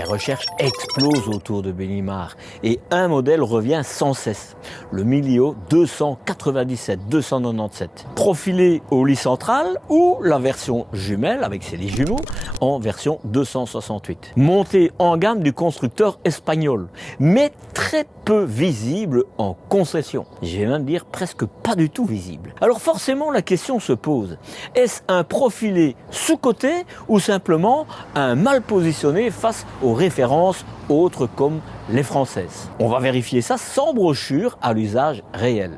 Les recherches explosent autour de Benimar et un modèle revient sans cesse, le Milio 297-297, profilé au lit central ou la version jumelle avec ses lits jumeaux en version 268. Monté en gamme du constructeur espagnol, mais très peu visible en concession. Je vais même dire presque pas du tout visible. Alors forcément la question se pose, est-ce un profilé sous-coté ou simplement un mal positionné face aux références autres comme les françaises? On va vérifier ça sans brochure à l'usage réel.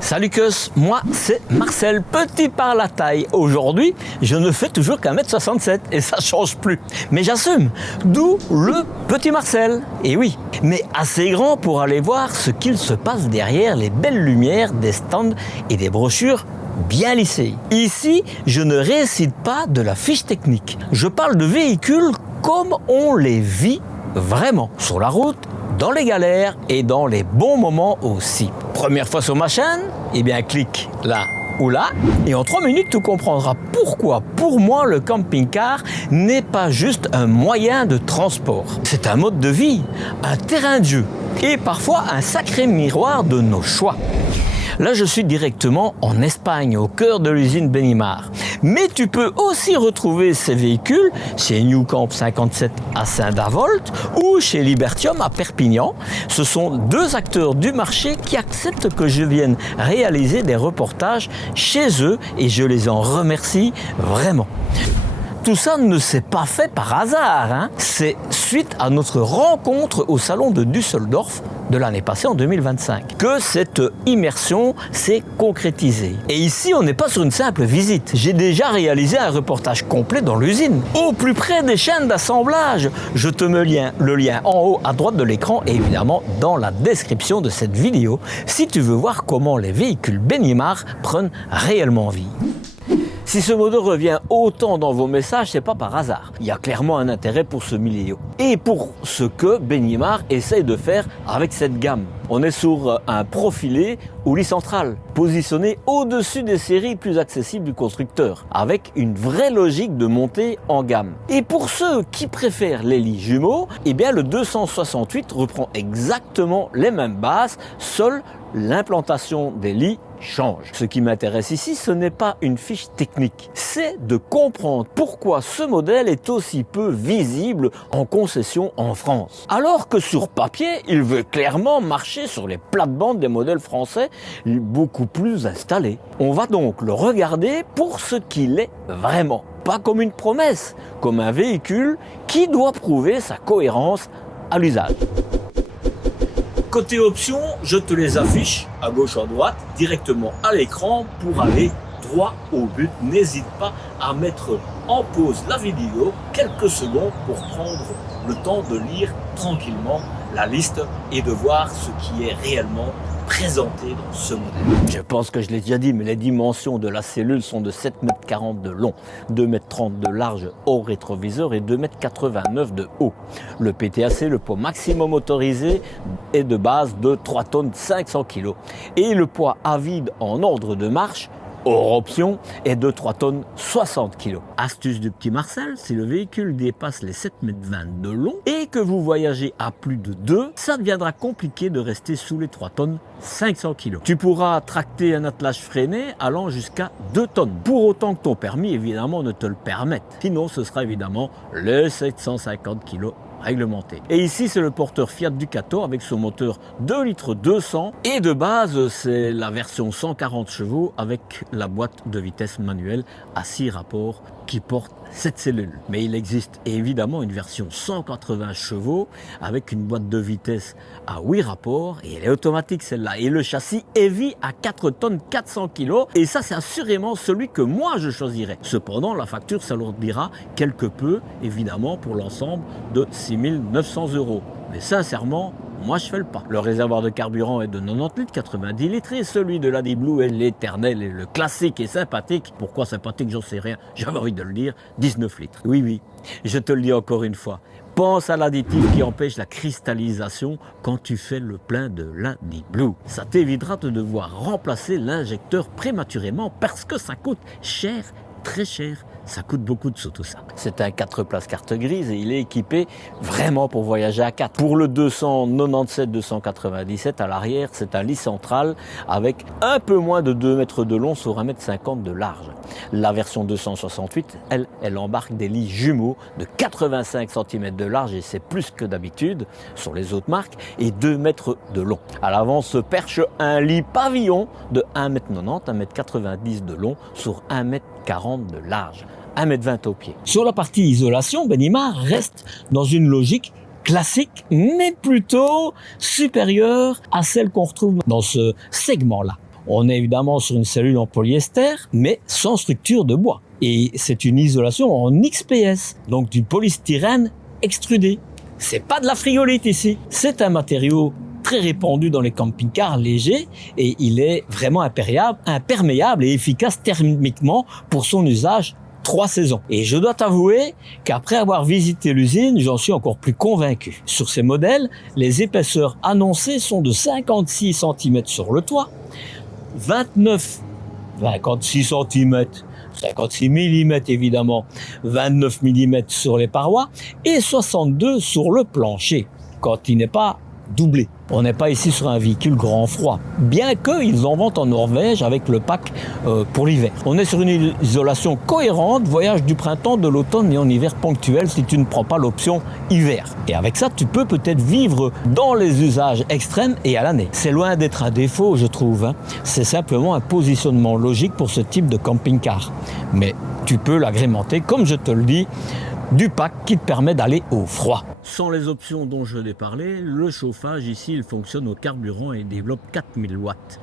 Salut Keus, moi c'est Marcel, petit par la taille. Aujourd'hui, je ne fais toujours qu'un mètre 67 et ça change plus. Mais j'assume, d'où le petit Marcel. Et oui, mais assez grand pour aller voir ce qu'il se passe derrière les belles lumières des stands et des brochures bien lissées. Ici, je ne récite pas de la fiche technique. Je parle de véhicules comme on les vit vraiment, sur la route, dans les galères et dans les bons moments aussi. Première fois sur ma chaîne? Eh bien clique là ou là et en 3 minutes tu comprendras pourquoi pour moi le camping-car n'est pas juste un moyen de transport. C'est un mode de vie, un terrain de jeu et parfois un sacré miroir de nos choix. Là, je suis directement en Espagne, au cœur de l'usine Benimar. Mais tu peux aussi retrouver ces véhicules chez Newcamp 57 à Saint-Avold ou chez Libertium à Perpignan. Ce sont 2 acteurs du marché qui acceptent que je vienne réaliser des reportages chez eux et je les en remercie vraiment. Tout ça ne s'est pas fait par hasard, hein. C'est suite à notre rencontre au salon de Düsseldorf de l'année passée en 2025 que cette immersion s'est concrétisée. Et ici, on n'est pas sur une simple visite. J'ai déjà réalisé un reportage complet dans l'usine, au plus près des chaînes d'assemblage. Je te mets le lien en haut à droite de l'écran et évidemment dans la description de cette vidéo si tu veux voir comment les véhicules Benimar prennent réellement vie. Si ce mot revient autant dans vos messages, c'est pas par hasard. Il y a clairement un intérêt pour ce Milio et pour ce que Benimar essaye de faire avec cette gamme. On est sur un profilé au lit central, positionné au-dessus des séries plus accessibles du constructeur, avec une vraie logique de montée en gamme. Et pour ceux qui préfèrent les lits jumeaux, eh bien le 268 reprend exactement les mêmes bases, seule l'implantation des lits change. Ce qui m'intéresse ici, ce n'est pas une fiche technique, c'est de comprendre pourquoi ce modèle est aussi peu visible en concession en France. Alors que sur papier, il veut clairement marcher sur les plates-bandes des modèles français beaucoup plus installés. On va donc le regarder pour ce qu'il est vraiment, pas comme une promesse, comme un véhicule qui doit prouver sa cohérence à l'usage. Côté options, je te les affiche à gauche ou à droite, directement à l'écran pour aller droit au but. N'hésite pas à mettre en pause la vidéo quelques secondes pour prendre le temps de lire tranquillement la liste et de voir ce qui est réellement présenté dans ce modèle. Je pense que je l'ai déjà dit, mais les dimensions de la cellule sont de 7,40 m de long, 2,30 m de large au rétroviseur et 2,89 m de haut. Le PTAC, le poids maximum autorisé, est de base de 3 tonnes 500 kg. Et le poids à vide en ordre de marche, hors option, est de 3 tonnes 60 kg. Astuce du petit Marcel, si le véhicule dépasse les 7,20 m de long et que vous voyagez à plus de 2, ça deviendra compliqué de rester sous les 3 tonnes 500 kg. Tu pourras tracter un attelage freiné allant jusqu'à 2 tonnes, pour autant que ton permis évidemment ne te le permette. Sinon, ce sera évidemment les 750 kg réglementé. Et ici, c'est le porteur Fiat Ducato avec son moteur 2 litres 200 et de base, c'est la version 140 chevaux avec la boîte de vitesse manuelle à 6 rapports qui porte cette cellule. Mais il existe évidemment une version 180 chevaux avec une boîte de vitesse à 8 rapports et elle est automatique celle-là. Et le châssis Heavy à 4 tonnes 400 kg et ça c'est assurément celui que moi je choisirais. Cependant la facture s'alourdira quelque peu évidemment pour l'ensemble de 6 900 €. Mais sincèrement, moi je fais le pas. Le réservoir de carburant est de 90 litres, 90 litres et celui de l'Adi Blue est l'éternel et le classique et sympathique. Pourquoi sympathique, j'en sais rien, j'avais envie de le dire, 19 litres. Oui, je te le dis encore une fois. Pense à l'additif qui empêche la cristallisation quand tu fais le plein de l'Adi Blue. Ça t'évitera de devoir remplacer l'injecteur prématurément parce que ça coûte cher, très cher, Ça coûte beaucoup de sous tout ça. C'est un 4 places carte grise et il est équipé vraiment pour voyager à 4. Pour le 297-297 à l'arrière, c'est un lit central avec un peu moins de 2 mètres de long sur 1,50 m de large. La version 268, elle embarque des lits jumeaux de 85 cm de large et c'est plus que d'habitude sur les autres marques et 2 mètres de long. À l'avant se perche un lit pavillon de 1,90 m, 1,90 m de long sur 1,40 m de large. 1,20 m au pied. Sur la partie isolation, Benimar reste dans une logique classique, mais plutôt supérieure à celle qu'on retrouve dans ce segment-là. On est évidemment sur une cellule en polyester, mais sans structure de bois. Et c'est une isolation en XPS, donc du polystyrène extrudé. C'est pas de la frigolite ici. C'est un matériau très répandu dans les camping-cars légers et il est vraiment imperméable et efficace thermiquement pour son usage 3 saisons. Et je dois t'avouer qu'après avoir visité l'usine, j'en suis encore plus convaincu. Sur ces modèles, les épaisseurs annoncées sont de 56 cm sur le toit, 56 cm, 56 mm évidemment, 29 mm sur les parois et 62 sur le plancher, quand il n'est pas doublé. On n'est pas ici sur un véhicule grand froid, bien qu'ils en vendent en Norvège avec le pack pour l'hiver. On est sur une isolation cohérente, voyage du printemps, de l'automne et en hiver ponctuel si tu ne prends pas l'option hiver. Et avec ça, tu peux peut-être vivre dans les usages extrêmes et à l'année. C'est loin d'être un défaut, je trouve. C'est simplement un positionnement logique pour ce type de camping-car. Mais tu peux l'agrémenter, comme je te le dis, du pack qui te permet d'aller au froid. Sans les options dont je l'ai parlé, le chauffage ici il fonctionne au carburant et développe 4000 watts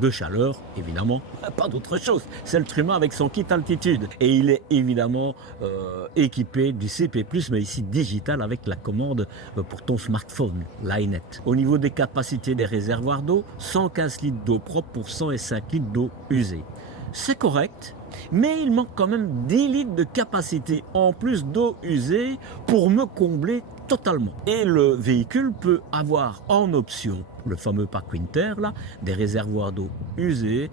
de chaleur, évidemment, pas d'autre chose. C'est le Truma avec son kit altitude. Et il est évidemment équipé du CP+, mais ici digital avec la commande pour ton smartphone, l'iNet. Au niveau des capacités des réservoirs d'eau, 115 litres d'eau propre pour 105 litres d'eau usée. C'est correct, mais il manque quand même 10 litres de capacité en plus d'eau usée pour me combler totalement. Et le véhicule peut avoir en option le fameux pack Winter, là, des réservoirs d'eau usés,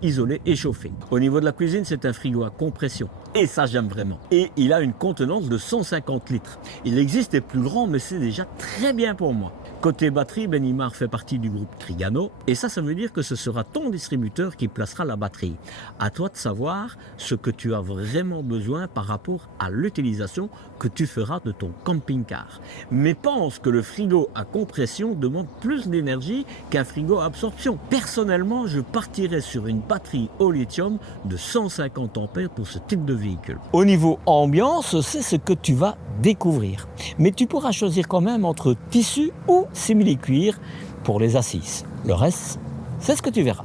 isolés et chauffés. Au niveau de la cuisine, c'est un frigo à compression. Et ça, j'aime vraiment. Et il a une contenance de 150 litres. Il existe des plus grands, mais c'est déjà très bien pour moi. Côté batterie, Benimar fait partie du groupe Trigano. Et ça veut dire que ce sera ton distributeur qui placera la batterie. À toi de savoir ce que tu as vraiment besoin par rapport à l'utilisation que tu feras de ton camping-car. Mais pense que le frigo à compression demande plus d'énergie qu'un frigo à absorption. Personnellement, je partirais sur une batterie au lithium de 150 ampères pour ce type de véhicule. Au niveau ambiance, c'est ce que tu vas découvrir. Mais tu pourras choisir quand même entre tissu ou simili-cuir pour les assises. Le reste, c'est ce que tu verras.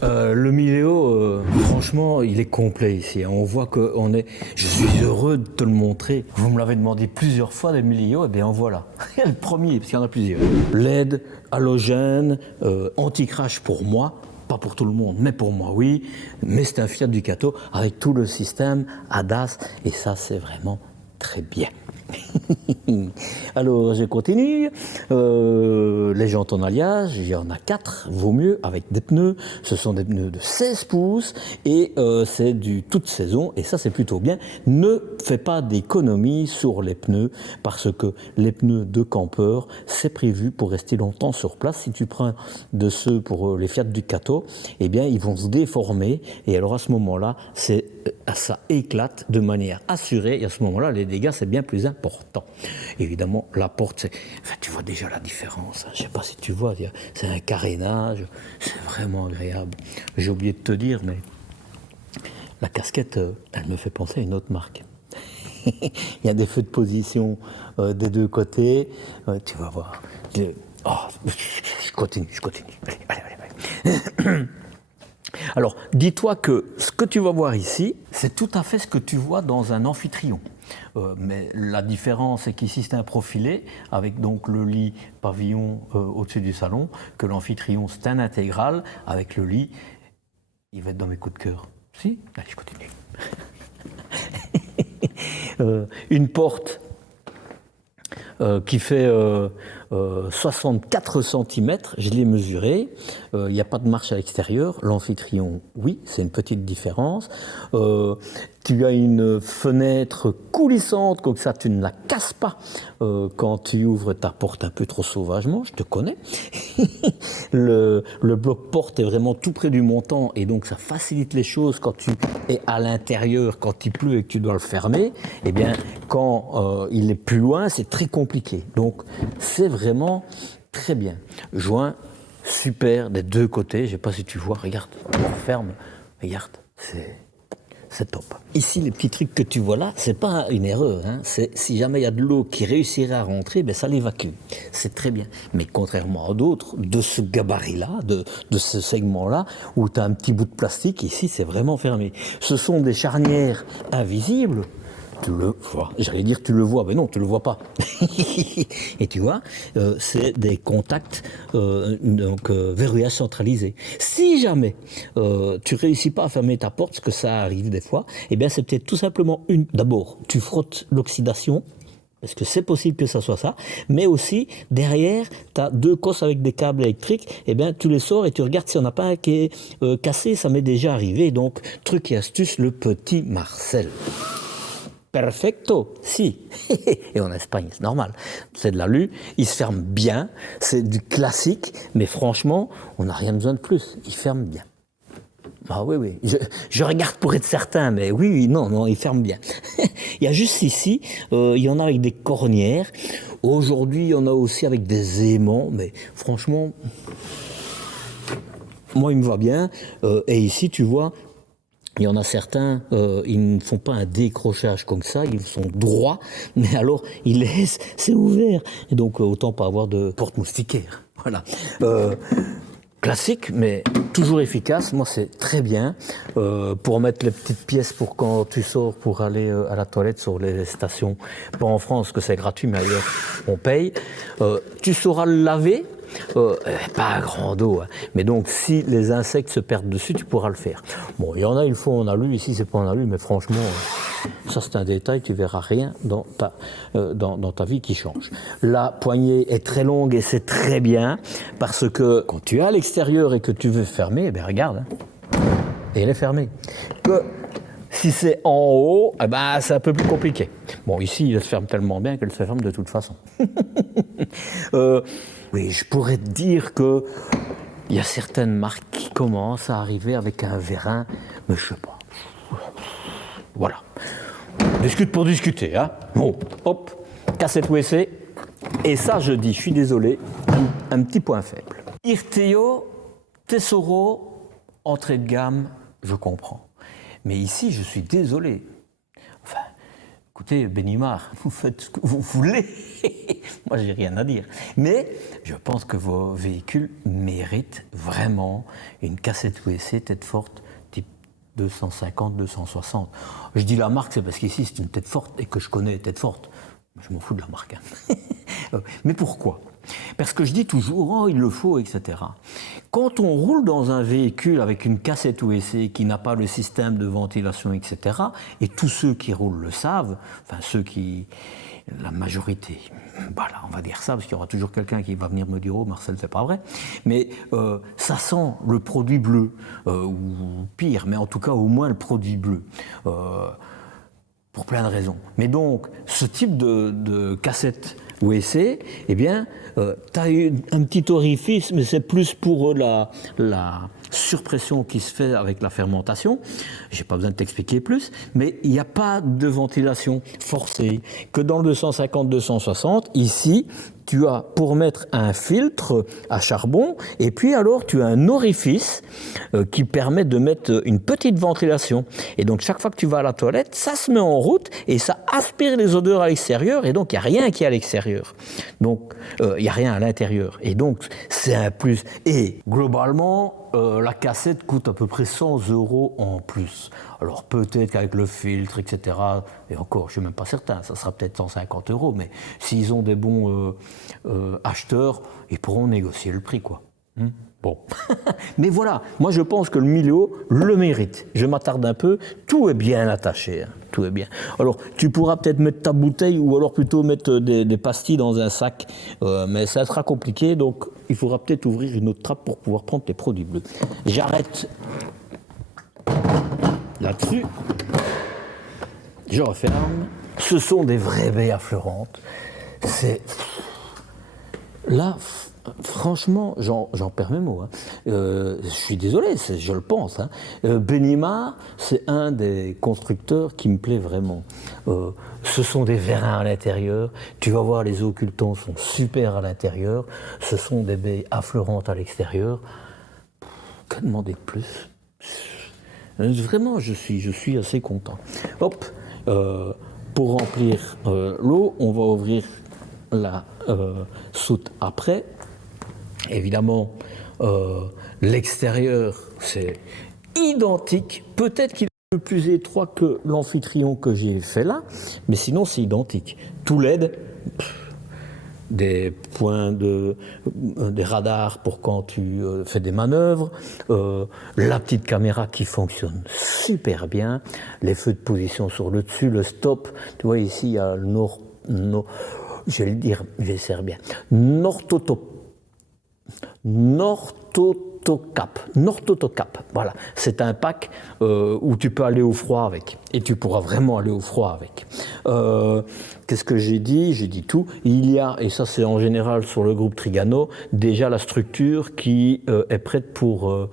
Le Miléo, franchement, il est complet ici. On voit qu'on est... Je suis heureux de te le montrer. Vous me l'avez demandé plusieurs fois, le Miléo, et bien en voilà. Le premier, parce qu'il y en a plusieurs. LED, halogène, anti-crash pour moi. Pas pour tout le monde, mais pour moi, oui. Mais c'est un Fiat Ducato avec tout le système ADAS. Et ça, c'est vraiment très bien. Alors je continue, les jantes en alliage, il y en a 4, vaut mieux, avec des pneus, ce sont des pneus de 16 pouces et c'est du toute saison et ça c'est plutôt bien. Ne fais pas d'économie sur les pneus parce que les pneus de campeur c'est prévu pour rester longtemps sur place. Si tu prends de ceux pour les Fiat Ducato, eh bien ils vont se déformer et alors à ce moment-là ça éclate de manière assurée et à ce moment-là les dégâts c'est bien plus important. Évidemment la porte, tu vois déjà la différence, hein. Je ne sais pas si tu vois, c'est un carénage, c'est vraiment agréable. J'ai oublié de te dire, mais la casquette, elle me fait penser à une autre marque. Il y a des feux de position des deux côtés, tu vas voir. Je continue. Allez. Alors, dis-toi que ce que tu vas voir ici, c'est tout à fait ce que tu vois dans un amphitryon. Mais la différence, c'est qu'ici, c'est un profilé, avec donc le lit pavillon au-dessus du salon, que l'amphitryon, c'est un intégral, avec le lit. Il va être dans mes coups de cœur. Si ? Allez, je continue. Une porte qui fait 64 cm, je l'ai mesuré. Il n'y a pas de marche à l'extérieur. L'amphitryon, oui, c'est une petite différence. Tu as une fenêtre coulissante, comme ça tu ne la casses pas quand tu ouvres ta porte un peu trop sauvagement, je te connais. Le bloc-porte est vraiment tout près du montant et donc ça facilite les choses quand tu es à l'intérieur, quand il pleut et que tu dois le fermer. Eh bien, quand il est plus loin, c'est très compliqué. Donc, c'est vraiment très bien. Joint, super, des deux côtés. Je ne sais pas si tu vois, regarde, on ferme, regarde, c'est top. Ici, les petits trucs que tu vois là, c'est pas une erreur. Hein. C'est, si jamais il y a de l'eau qui réussirait à rentrer, ben ça l'évacue. C'est très bien. Mais contrairement à d'autres, de ce gabarit-là, de ce segment-là, où tu as un petit bout de plastique, ici, c'est vraiment fermé. Ce sont des charnières invisibles. Tu le vois, j'allais dire tu le vois, mais non, tu le vois pas. Et tu vois, c'est des contacts, verrouillage centralisé. Si jamais tu réussis pas à fermer ta porte, ce que ça arrive des fois, eh bien c'est peut-être tout simplement d'abord, tu frottes l'oxydation. Parce que c'est possible que ça soit ça, mais aussi derrière, tu as deux cosses avec des câbles électriques, eh bien tu les sors et tu regardes s'il n'y en a pas un qui est cassé, ça m'est déjà arrivé. Donc, truc et astuce, le petit Marcel. Perfecto, si. Et en Espagne, c'est normal. C'est de l'alu, il se ferme bien, c'est du classique, mais franchement, on n'a rien besoin de plus. Il ferme bien. Ah oui, oui. Je regarde pour être certain, mais oui, non, il ferme bien. Il y a juste ici, il y en a avec des cornières. Aujourd'hui, il y en a aussi avec des aimants, mais franchement, moi, il me va bien. Et ici, tu vois, il y en a certains, ils ne font pas un décrochage comme ça, ils sont droits, mais alors ils laissent, c'est ouvert. Et donc autant pas avoir de porte moustiquaire. Voilà. Classique, mais toujours efficace. Moi, c'est très bien pour mettre les petites pièces pour quand tu sors pour aller à la toilette sur les stations. Pas en France que c'est gratuit, mais ailleurs on paye. Tu sauras le laver. Pas à grande eau, hein. Mais donc si les insectes se perdent dessus, tu pourras le faire. Bon, il y en a, il faut en alu, ici c'est pas en alu, mais franchement, ça c'est un détail, tu verras rien dans ta vie qui change. La poignée est très longue et c'est très bien, parce que quand tu es à l'extérieur et que tu veux fermer, eh bien regarde, hein, et elle est fermée. Que si c'est en haut, eh ben, c'est un peu plus compliqué. Bon, ici, elle se ferme tellement bien qu'elle se ferme de toute façon. Oui, je pourrais te dire qu'il y a certaines marques qui commencent à arriver avec un vérin, mais je sais pas. Voilà. Discute pour discuter, hein. Bon, hop, cassette WC. Et ça, je dis, je suis désolé, un petit point faible. Irteo, Tesoro, entrée de gamme, je comprends. Mais ici, je suis désolé. Enfin, écoutez, Benimar, vous faites ce que vous voulez. Moi, j'ai rien à dire. Mais je pense que vos véhicules méritent vraiment une cassette WC tête forte type 250, 260. Je dis la marque, c'est parce qu'ici, c'est une tête forte et que je connais tête forte. Je m'en fous de la marque. Hein. Mais pourquoi ? Parce que je dis toujours, oh, il le faut, etc. Quand on roule dans un véhicule avec une cassette WC qui n'a pas le système de ventilation, etc., et tous ceux qui roulent le savent, enfin ceux qui... la majorité, voilà, on va dire ça, parce qu'il y aura toujours quelqu'un qui va venir me dire « Oh, Marcel, c'est pas vrai », mais ça sent le produit bleu, ou pire, mais en tout cas, au moins le produit bleu. Pour plein de raisons. Mais donc, ce type de cassette WC, eh bien, tu as eu un petit orifice, mais c'est plus pour la surpression qui se fait avec la fermentation. Je n'ai pas besoin de t'expliquer plus, mais il n'y a pas de ventilation forcée. Que dans le 250-260, ici, tu as pour mettre un filtre à charbon, et puis alors tu as un orifice qui permet de mettre une petite ventilation. Et donc chaque fois que tu vas à la toilette, ça se met en route et ça aspire les odeurs à l'extérieur, et donc il n'y a rien qui est à l'extérieur. Donc il n'y a rien à l'intérieur. Et donc c'est un plus. Et globalement, la cassette coûte à peu près 100 € en plus. Alors peut-être qu'avec le filtre, etc., et encore, je ne suis même pas certain, ça sera peut-être 150 €, mais s'ils ont des bons acheteurs, ils pourront négocier le prix, quoi. Bon. Mais voilà, moi je pense que le milieu le mérite. Je m'attarde un peu, tout est bien attaché. Hein. tout est bien. Alors, tu pourras peut-être mettre ta bouteille ou alors plutôt mettre des pastilles dans un sac, mais ça sera compliqué, donc il faudra peut-être ouvrir une autre trappe pour pouvoir prendre tes produits bleus. J'arrête là-dessus, je referme. Ce sont des vraies baies affleurantes. C'est... Là, franchement, j'en perds mes mots. Hein. Je suis désolé, je le pense. Hein. Benimar, c'est un des constructeurs qui me plaît vraiment. Ce sont des vérins à l'intérieur. Tu vas voir, les occultants sont super à l'intérieur. Ce sont des baies affleurantes à l'extérieur. Que demander de plus? Vraiment, je suis assez content. Hop, pour remplir l'eau, on va ouvrir la soute après. Évidemment, l'extérieur, c'est identique. Peut-être qu'il est un peu plus étroit que l'amphitryon que j'ai fait là, mais sinon, c'est identique. Tout LED, des points des radars pour quand tu fais des manœuvres, la petite caméra qui fonctionne super bien, les feux de position sur le dessus, le stop. Tu vois, ici, il y a le je vais le dire, je vais essayer bien. Nortotocap, voilà. C'est un pack où tu peux aller au froid avec. Et tu pourras vraiment aller au froid avec. Qu'est-ce que j'ai dit? J'ai dit tout. Il y a, et ça c'est en général sur le groupe Trigano, déjà la structure qui est prête pour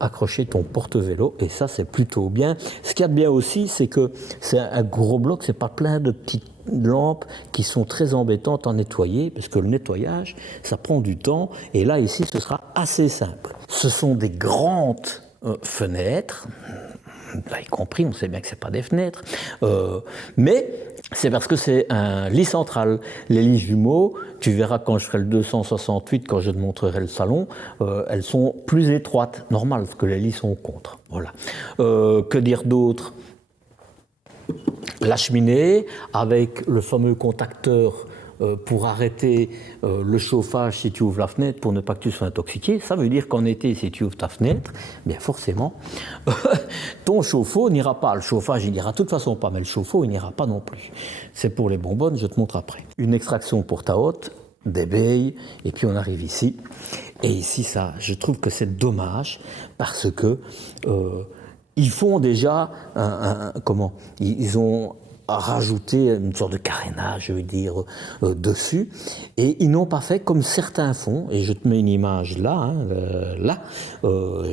accrocher ton porte-vélo. Et ça c'est plutôt bien. Ce qu'il y a de bien aussi, c'est que c'est un gros bloc, c'est pas plein de petites lampes qui sont très embêtantes à nettoyer, parce que le nettoyage, ça prend du temps, et là, ici, ce sera assez simple. Ce sont des grandes fenêtres, là y compris, on sait bien que ce n'est pas des fenêtres, mais c'est parce que c'est un lit central. Les lits jumeaux, tu verras quand je ferai le 268, quand je te montrerai le salon, elles sont plus étroites, normal, parce que les lits sont contre. Voilà. Que dire d'autre? La cheminée avec le fameux contacteur pour arrêter le chauffage si tu ouvres la fenêtre pour ne pas que tu sois intoxiqué. Ça veut dire qu'en été, si tu ouvres ta fenêtre, bien forcément, ton chauffe-eau n'ira pas. Le chauffage, il n'ira de toute façon pas, mais le chauffe-eau, il n'ira pas non plus. C'est pour les bonbonnes, je te montre après. Une extraction pour ta hotte, des baies, et puis on arrive ici. Et ici, ça, je trouve que c'est dommage parce que ils font déjà ils ont rajouté une sorte de carénage, je veux dire, dessus, et ils n'ont pas fait comme certains font, et je te mets une image là,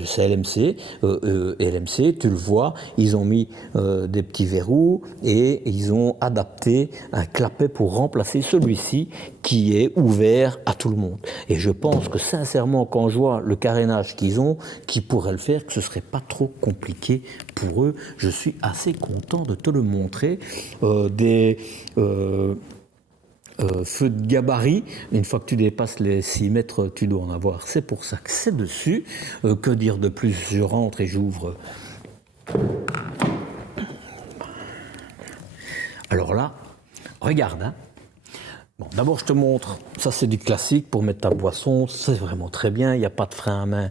c'est LMC, LMC, tu le vois, ils ont mis des petits verrous, et ils ont adapté un clapet pour remplacer celui-ci, qui est ouvert à tout le monde. Et je pense que sincèrement, quand je vois le carénage qu'ils ont, qui pourrait le faire, que ce ne serait pas trop compliqué pour eux, je suis assez content de te le montrer. Des feux de gabarit, une fois que tu dépasses les 6 mètres, tu dois en avoir. C'est pour ça que c'est dessus. Que dire de plus? Je rentre et j'ouvre. Alors là, regarde, hein. Bon, d'abord, je te montre, ça c'est du classique pour mettre ta boisson, c'est vraiment très bien, il n'y a pas de frein à main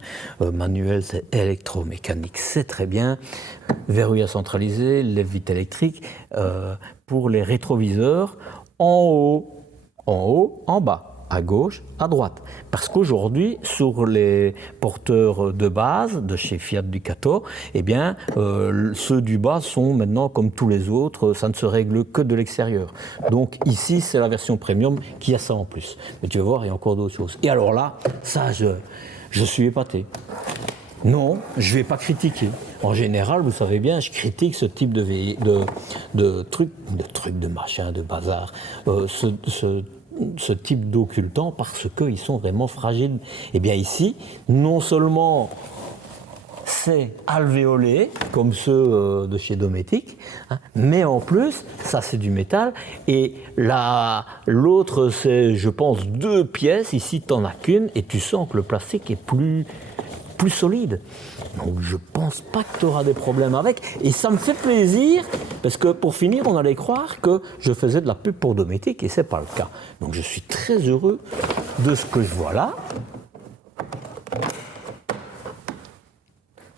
manuel, c'est électromécanique, c'est très bien. Verrouillage centralisé, lève-vitre électrique, pour les rétroviseurs, en haut, en bas, à gauche, à droite. Parce qu'aujourd'hui, sur les porteurs de base de chez Fiat Ducato, eh bien, ceux du bas sont maintenant comme tous les autres, ça ne se règle que de l'extérieur. Donc ici, c'est la version premium qui a ça en plus. Mais tu vas voir, il y a encore d'autres choses. Et alors là, ça, je suis épaté. Non, je ne vais pas critiquer. En général, vous savez bien, je critique ce type de trucs, de machin, de bazar. Ce type d'occultants parce qu'ils sont vraiment fragiles. Et bien ici, non seulement c'est alvéolé, comme ceux de chez Dometic, hein, mais en plus, ça c'est du métal, et l'autre c'est, je pense, 2 pièces, ici tu n'en as qu'une, et tu sens que le plastique est plus solide. Donc je pense pas que tu auras des problèmes avec. Et ça me fait plaisir, parce que pour finir, on allait croire que je faisais de la pub pour Dometic, et c'est pas le cas. Donc je suis très heureux de ce que je vois là.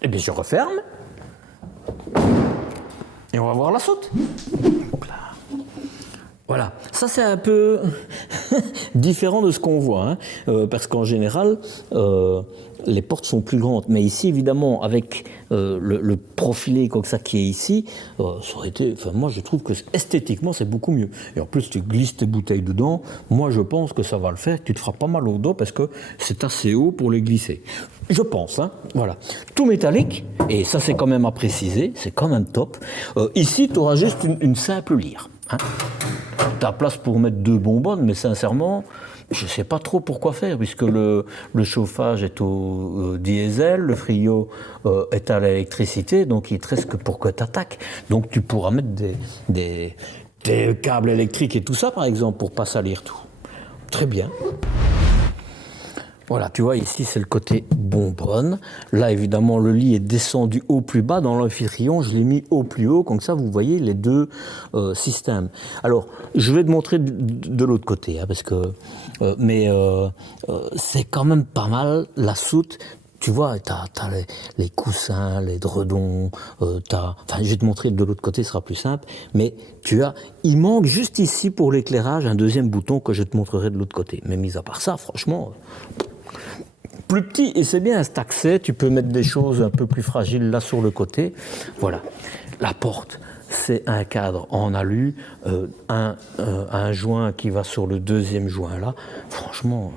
Et bien je referme. Et on va voir la soute. Hop là. Voilà, ça c'est un peu différent de ce qu'on voit, hein, parce qu'en général, les portes sont plus grandes. Mais ici, évidemment, avec le profilé comme ça qui est ici, ça aurait été. Enfin, moi, je trouve que esthétiquement, c'est beaucoup mieux. Et en plus, tu glisses tes bouteilles dedans. Moi, je pense que ça va le faire. Tu te feras pas mal au dos parce que c'est assez haut pour les glisser. Je pense, hein. Voilà. Tout métallique, et ça, c'est quand même à préciser. C'est quand même top. Ici, tu auras juste une simple lyre. Hein. Tu as place pour mettre 2 bonbonnes, mais sincèrement, je ne sais pas trop pourquoi faire, puisque le chauffage est au diesel, le frigo est à l'électricité, donc il ne te reste que pour que tu attaques. Donc tu pourras mettre des câbles électriques et tout ça, par exemple, pour ne pas salir tout. Très bien. Voilà, tu vois, ici, c'est le côté bonbonne. Là, évidemment, le lit est descendu au plus bas. Dans l'amphitryon, je l'ai mis au plus haut. Comme ça, vous voyez les deux systèmes. Alors, je vais te montrer de l'autre côté, hein, parce que... c'est quand même pas mal, la soute. Tu vois, t'as les coussins, les dredons, enfin, je vais te montrer de l'autre côté, ce sera plus simple, mais il manque juste ici pour l'éclairage un deuxième bouton que je te montrerai de l'autre côté. Mais mis à part ça, franchement, plus petit, et c'est bien cet accès, tu peux mettre des choses un peu plus fragiles là sur le côté. Voilà, la porte. C'est un cadre en alu, un joint qui va sur le deuxième joint là. Franchement,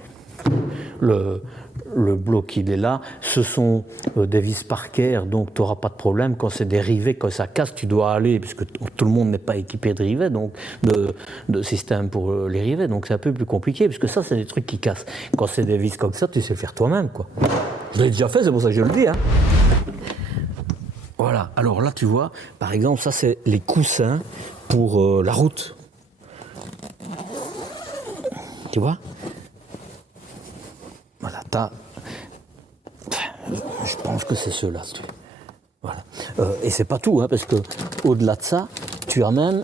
le bloc il est là. Ce sont des vis parquaires, donc tu n'auras pas de problème. Quand c'est des rivets, quand ça casse, tu dois aller, puisque tout le monde n'est pas équipé de rivets, donc de système pour les rivets. Donc c'est un peu plus compliqué, puisque ça, c'est des trucs qui cassent. Quand c'est des vis comme ça, tu sais le faire toi-même, quoi. Je l'ai déjà fait, c'est pour ça que je le dis, hein. Voilà, alors là tu vois, par exemple, ça c'est les coussins pour la route. Tu vois? Voilà, je pense que c'est ceux-là. Voilà. Et c'est pas tout, hein, parce que au-delà de ça, tu as même,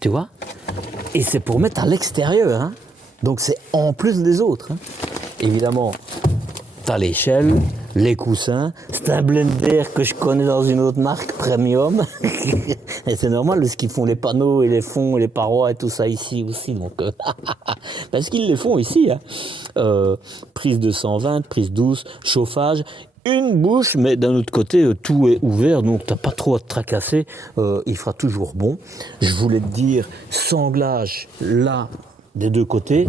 tu vois? Et c'est pour mettre à l'extérieur, hein. Donc c'est en plus des autres, hein. Évidemment, tu as l'échelle, les coussins, c'est un blender que je connais dans une autre marque, Premium. Et c'est normal parce qu'ils font les panneaux et les fonds et les parois et tout ça ici aussi. Donc, parce qu'ils les font ici. Hein. Prise 220, prise 12, chauffage, une bouche, mais d'un autre côté, tout est ouvert, donc tu n'as pas trop à te tracasser. Il fera toujours bon. Je voulais te dire, sanglage là, des deux côtés.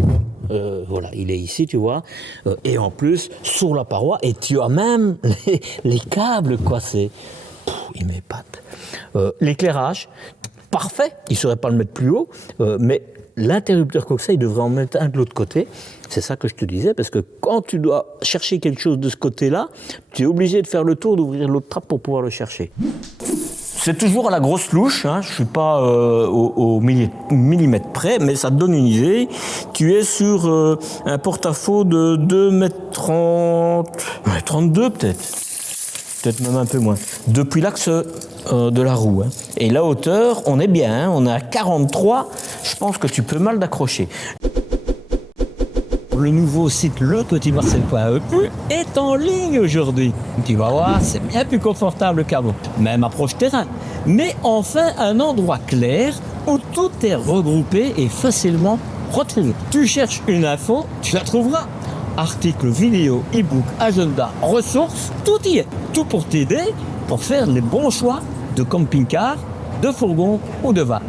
Voilà, il est ici, tu vois. Et en plus, sur la paroi, et tu as même les câbles, quoi. Il m'épate. L'éclairage, parfait. Il ne saurait pas le mettre plus haut, mais l'interrupteur comme ça, il devrait en mettre un de l'autre côté. C'est ça que je te disais, parce que quand tu dois chercher quelque chose de ce côté-là, tu es obligé de faire le tour, d'ouvrir l'autre trappe pour pouvoir le chercher. C'est toujours à la grosse louche, hein. Je ne suis pas au millimètre près, mais ça te donne une idée. Tu es sur un porte-à-faux de 2,30 m, 32 peut-être même un peu moins, depuis l'axe de la roue. Hein. Et la hauteur, on est bien, hein. On est à 43, je pense que tu peux mal d'accrocher. Le nouveau site lepetitmarcel.eu est en ligne aujourd'hui. Tu vas voir, c'est bien plus confortable qu'avant, même approche terrain. Mais enfin, un endroit clair où tout est regroupé et facilement retrouvé. Tu cherches une info, tu la trouveras. Articles, vidéos, e-book, agenda, ressources, tout y est. Tout pour t'aider pour faire les bons choix de camping-car, de fourgon ou de van.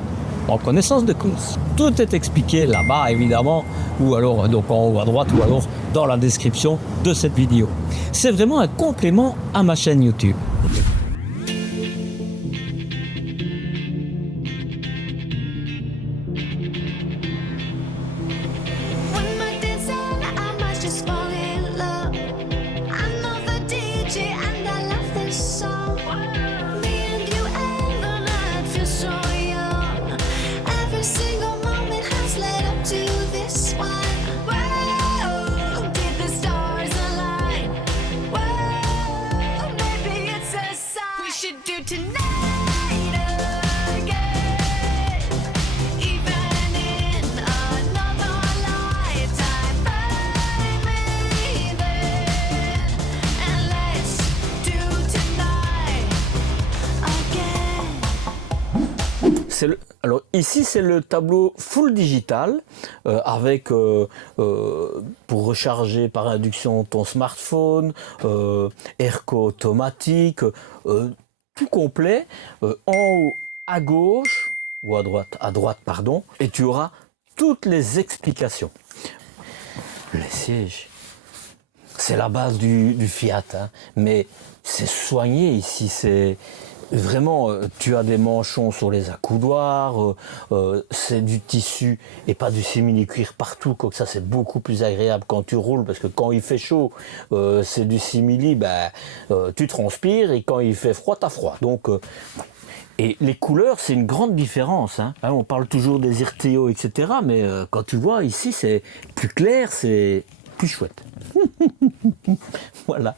En connaissance de cause. Tout est expliqué là-bas, évidemment, ou alors donc en haut à droite, ou alors dans la description de cette vidéo. C'est vraiment un complément à ma chaîne YouTube. It's a Alors ici c'est le tableau full digital avec pour recharger par induction ton smartphone, airco automatique, tout complet. En haut à gauche ou à droite pardon, et tu auras toutes les explications. Les sièges, c'est la base du Fiat, hein, mais c'est soigné ici, c'est vraiment, tu as des manchons sur les accoudoirs, c'est du tissu et pas du simili-cuir partout, comme ça c'est beaucoup plus agréable quand tu roules, parce que quand il fait chaud, c'est du simili, tu transpires, et quand il fait froid, t'as froid. Donc, et les couleurs, c'est une grande différence, hein. On parle toujours des Irteo, etc., mais quand tu vois ici, c'est plus clair, c'est plus chouette. Voilà.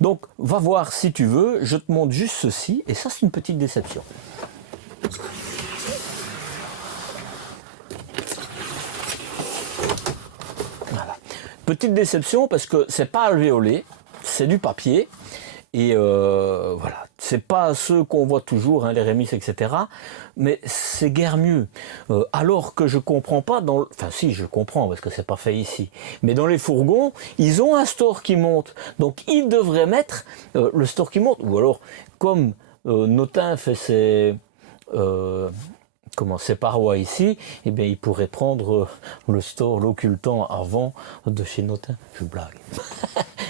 Donc, va voir si tu veux. Je te montre juste ceci. Et ça, c'est une petite déception. Voilà. Petite déception parce que c'est pas alvéolé, c'est du papier. Et voilà, c'est pas ceux qu'on voit toujours, hein, les Remis, etc. Mais c'est guère mieux. Alors que je comprends pas enfin si, je comprends parce que c'est pas fait ici. Mais dans les fourgons, ils ont un store qui monte. Donc ils devraient mettre le store qui monte. Ou alors, comme Notin fait ses parois ici, eh bien il pourrait prendre le store, l'occultant avant de chez Notin. Je blague.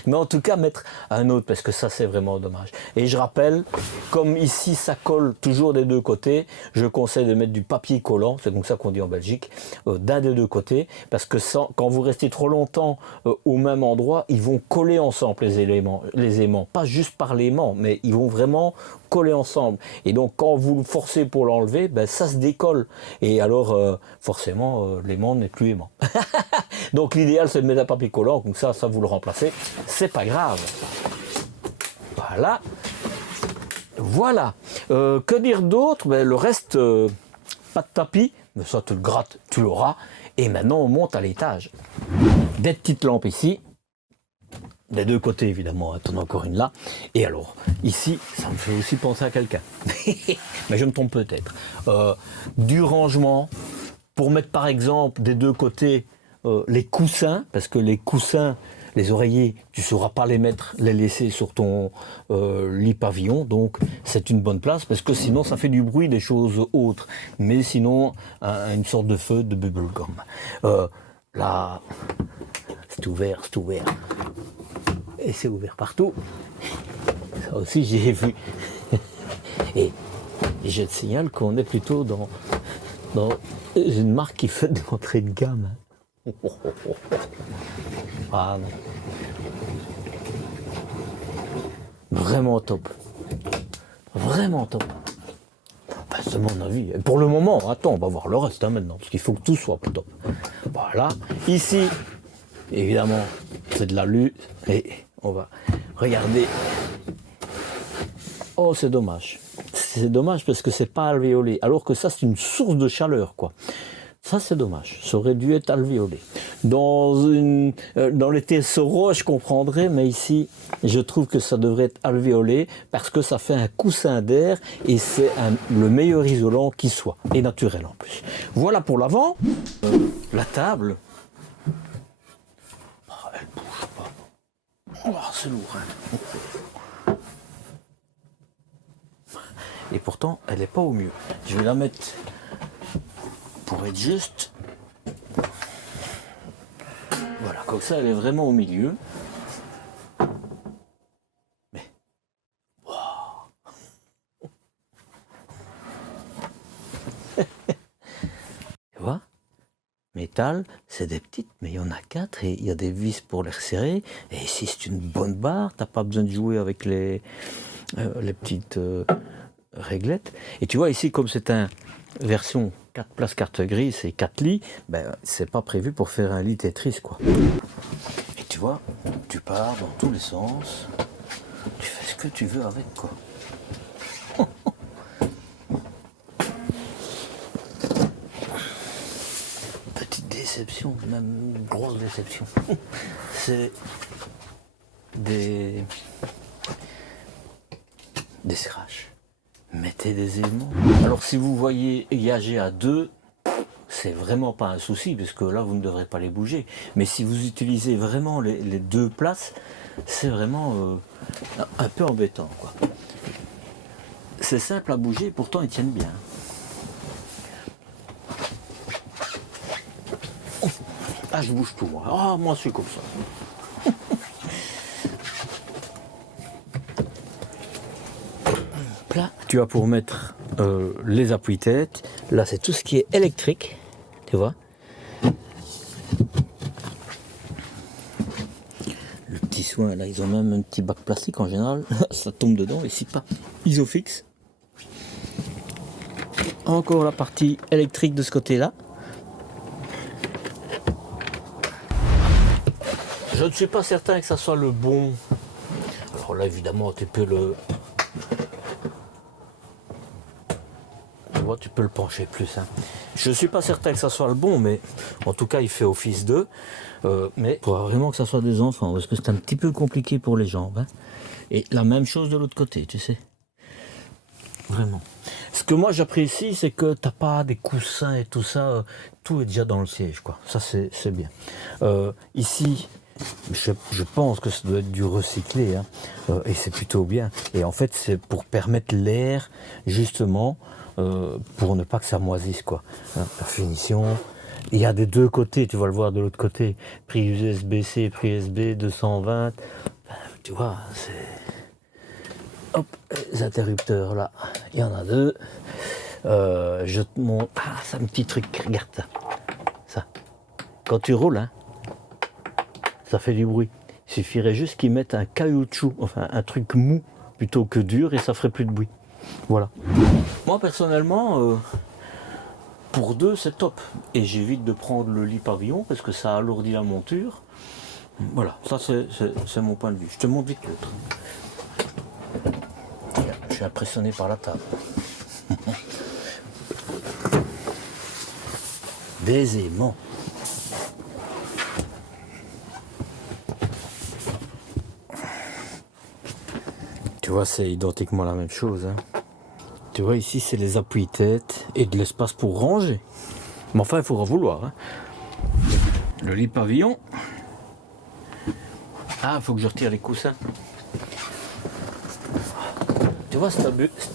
Mais en tout cas, mettre un autre, parce que ça, c'est vraiment dommage. Et je rappelle, comme ici, ça colle toujours des deux côtés, je conseille de mettre du papier collant, c'est comme ça qu'on dit en Belgique, d'un des deux côtés, parce que quand vous restez trop longtemps au même endroit, ils vont coller ensemble les aimants. Pas juste par l'aimant, mais ils vont vraiment coller ensemble. Et donc, quand vous le forcez pour l'enlever, ça se décolle. Et alors, forcément, l'aimant n'est plus aimant. Donc, l'idéal, c'est de mettre un papier collant, comme ça vous le remplacez. C'est pas grave. Voilà. Voilà. Que dire d'autre? Le reste, pas de tapis, mais ça, tu le grattes, tu l'auras. Et maintenant, on monte à l'étage. Des petites lampes ici. Des deux côtés, évidemment, tu en as encore une là. Et alors, ici, ça me fait aussi penser à quelqu'un. Mais je me trompe peut-être. Du rangement, pour mettre par exemple des deux côtés les coussins, parce que les coussins, les oreillers, tu ne sauras pas les laisser sur ton lit pavillon, donc c'est une bonne place, parce que sinon ça fait du bruit, des choses autres. Mais sinon, une sorte de feu de bubblegum. Là, c'est ouvert. Et c'est ouvert partout. Ça aussi, j'ai vu. Et je te signale qu'on est plutôt dans une marque qui fait des entrées de gamme. Ah non. Vraiment top. Vraiment top. C'est mon avis. Et pour le moment, attends, on va voir le reste maintenant, parce qu'il faut que tout soit top. Voilà. Ici, évidemment, c'est de la lutte. Et on va regarder. Oh, c'est dommage. C'est dommage parce que c'est pas alvéolé. Alors que ça, c'est une source de chaleur, quoi. Ça, c'est dommage. Ça aurait dû être alvéolé. Dans les Tessoro, je comprendrais, mais ici, je trouve que ça devrait être alvéolé parce que ça fait un coussin d'air et c'est le meilleur isolant qui soit. Et naturel en plus. Voilà pour l'avant. La table. Oh, elle bouge pas. Oh, c'est lourd, hein. Et pourtant, elle n'est pas au mieux. Je vais la mettre pour être juste. Voilà, comme ça, elle est vraiment au milieu. Mais, wow. Tu vois, métal, c'est des petites, mais il y en a 4 et il y a des vis pour les resserrer. Et ici, c'est une bonne barre. T'as pas besoin de jouer avec les petites réglettes. Et tu vois, ici, comme c'est une version 4 places carte grise et 4 lits, c'est pas prévu pour faire un lit Tetris, quoi. Et tu vois, tu pars dans tous les sens, tu fais ce que tu veux avec, quoi. Petite déception, même grosse déception. C'est des serrages. Mais mettez des aimants. Alors si vous voyez égager à 2, c'est vraiment pas un souci, parce que là vous ne devrez pas les bouger. Mais si vous utilisez vraiment les 2 places, c'est vraiment un peu embêtant, quoi. C'est simple à bouger, pourtant ils tiennent bien. Ah, je bouge tout, moi. Ah, moi je suis comme ça. Là, tu vas pour mettre les appuis-têtes. Là, c'est tout ce qui est électrique, tu vois. Le petit soin, là, ils ont même un petit bac plastique en général. Ça tombe dedans, ici pas. Isofix. Encore la partie électrique de ce côté-là. Je ne suis pas certain que ça soit le bon. Alors là, évidemment, tu peux le... Tu peux le pencher plus. Hein. Je ne suis pas certain que ça soit le bon, mais en tout cas, il fait office d'eux. Mais il faudra vraiment que ça soit des enfants, parce que c'est un petit peu compliqué pour les jambes. Hein. Et la même chose de l'autre côté, tu sais. Vraiment. Ce que moi j'apprécie, c'est que tu n'as pas des coussins et tout ça. Tout est déjà dans le siège, quoi. Ça, c'est bien. Ici, je pense que ça doit être du recyclé. Hein. Et c'est plutôt bien. Et en fait, c'est pour permettre l'air, justement... pour ne pas que ça moisisse, quoi. La finition, il y a des 2 côtés, tu vas le voir de l'autre côté, prise USB-C, prise USB 220, tu vois, c'est... Hop, les interrupteurs là, il y en a 2. Je te montre, c'est un petit truc, regarde ça. Quand tu roules, hein, ça fait du bruit. Il suffirait juste qu'ils mettent un caoutchouc, enfin un truc mou, plutôt que dur, et ça ferait plus de bruit. Voilà. Moi personnellement, pour 2 c'est top. Et j'évite de prendre le lit pavillon parce que ça alourdit la monture. Voilà, ça c'est mon point de vue. Je te montre vite l'autre. Je suis impressionné par la table. Des aimants. Tu vois, c'est identiquement la même chose. Hein. Tu vois, ici, c'est les appuis-têtes et de l'espace pour ranger. Mais enfin, il faudra vouloir. Hein. Le lit pavillon. Ah, il faut que je retire les coussins. Tu vois,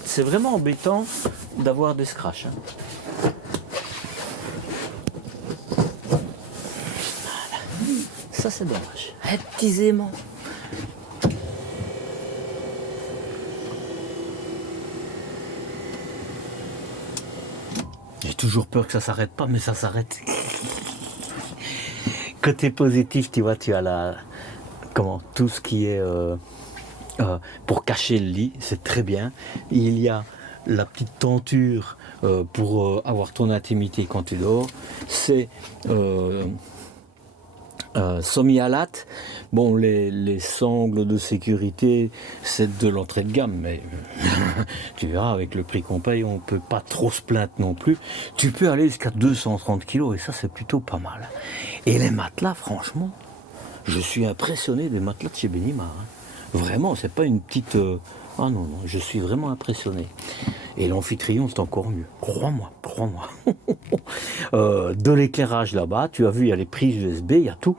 c'est vraiment embêtant d'avoir des scratchs. Hein. Voilà. Ça, c'est dommage. Un petit aimant. J'ai toujours peur que ça s'arrête pas, mais ça s'arrête. Côté positif, tu vois, tu as tout ce qui est pour cacher le lit, c'est très bien. Il y a la petite tenture pour avoir ton intimité quand tu dors. C'est semi-alat. Bon, les sangles de sécurité, c'est de l'entrée de gamme, mais tu verras, avec le prix qu'on paye, on ne peut pas trop se plaindre non plus. Tu peux aller jusqu'à 230 kg, et ça, c'est plutôt pas mal. Et les matelas, franchement, je suis impressionné des matelas de chez Benimar. Hein. Vraiment, c'est pas une petite... Ah non, je suis vraiment impressionné. Et l'Amphitryon, c'est encore mieux. Crois-moi. De l'éclairage là-bas, tu as vu, il y a les prises USB, il y a tout.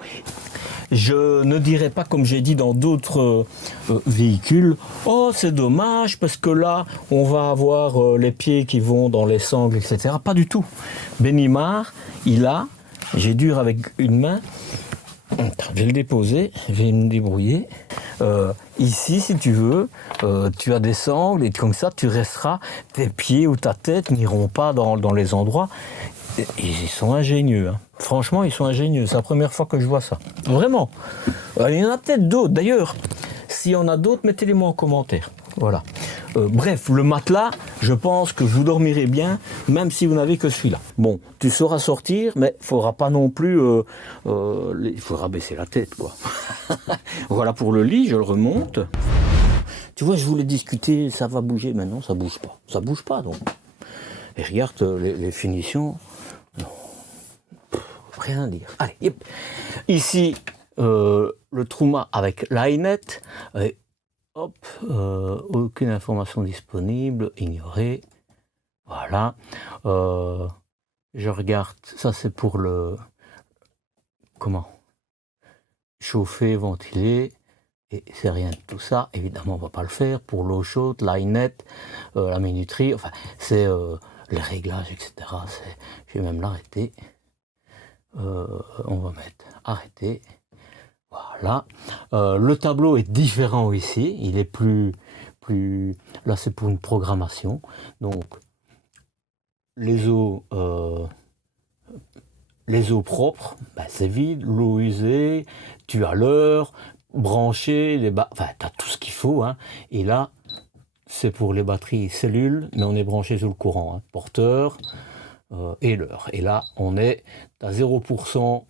Je ne dirais pas, comme j'ai dit dans d'autres véhicules, oh c'est dommage parce que là on va avoir les pieds qui vont dans les sangles, etc. Pas du tout. Benimar, j'ai dur avec une main, je vais le déposer, je vais me débrouiller. Ici, si tu veux, tu as des sangles et comme ça tu resteras, tes pieds ou ta tête n'iront pas dans les endroits. Et ils sont ingénieux, hein. Franchement, ils sont ingénieux. C'est la première fois que je vois ça. Vraiment. Il y en a peut-être d'autres. D'ailleurs, s'il y en a d'autres, mettez-les-moi en commentaire. Voilà. Bref, le matelas, je pense que vous dormirez bien, même si vous n'avez que celui-là. Bon, tu sauras sortir, mais il ne faudra pas non plus... il faudra baisser la tête, quoi. Voilà pour le lit, je le remonte. Tu vois, je voulais discuter, ça va bouger. Maintenant, ça bouge pas. Ça bouge pas, donc. Et regarde les finitions. Non. Rien à dire. Allez, yep. Ici, le Truma avec l'Ainet. Hop, aucune information disponible, ignorer. Voilà. Je regarde, ça c'est pour le... Comment? Chauffer, ventiler. Et c'est rien de tout ça. Évidemment, on ne va pas le faire. Pour l'eau chaude, l'AINET, la minuterie, enfin, c'est les réglages, etc. Je vais même l'arrêter. On va mettre arrêter. Voilà. Le tableau est différent ici. Il est plus... Là, c'est pour une programmation. Donc, les eaux propres, ben, c'est vide. L'eau usée, tu as l'heure, brancher, enfin, tu as tout ce qu'il faut. Hein. Et là, c'est pour les batteries cellules, mais on est branché sur le courant. Hein. Porteur et l'heure. Et là, on est à 0%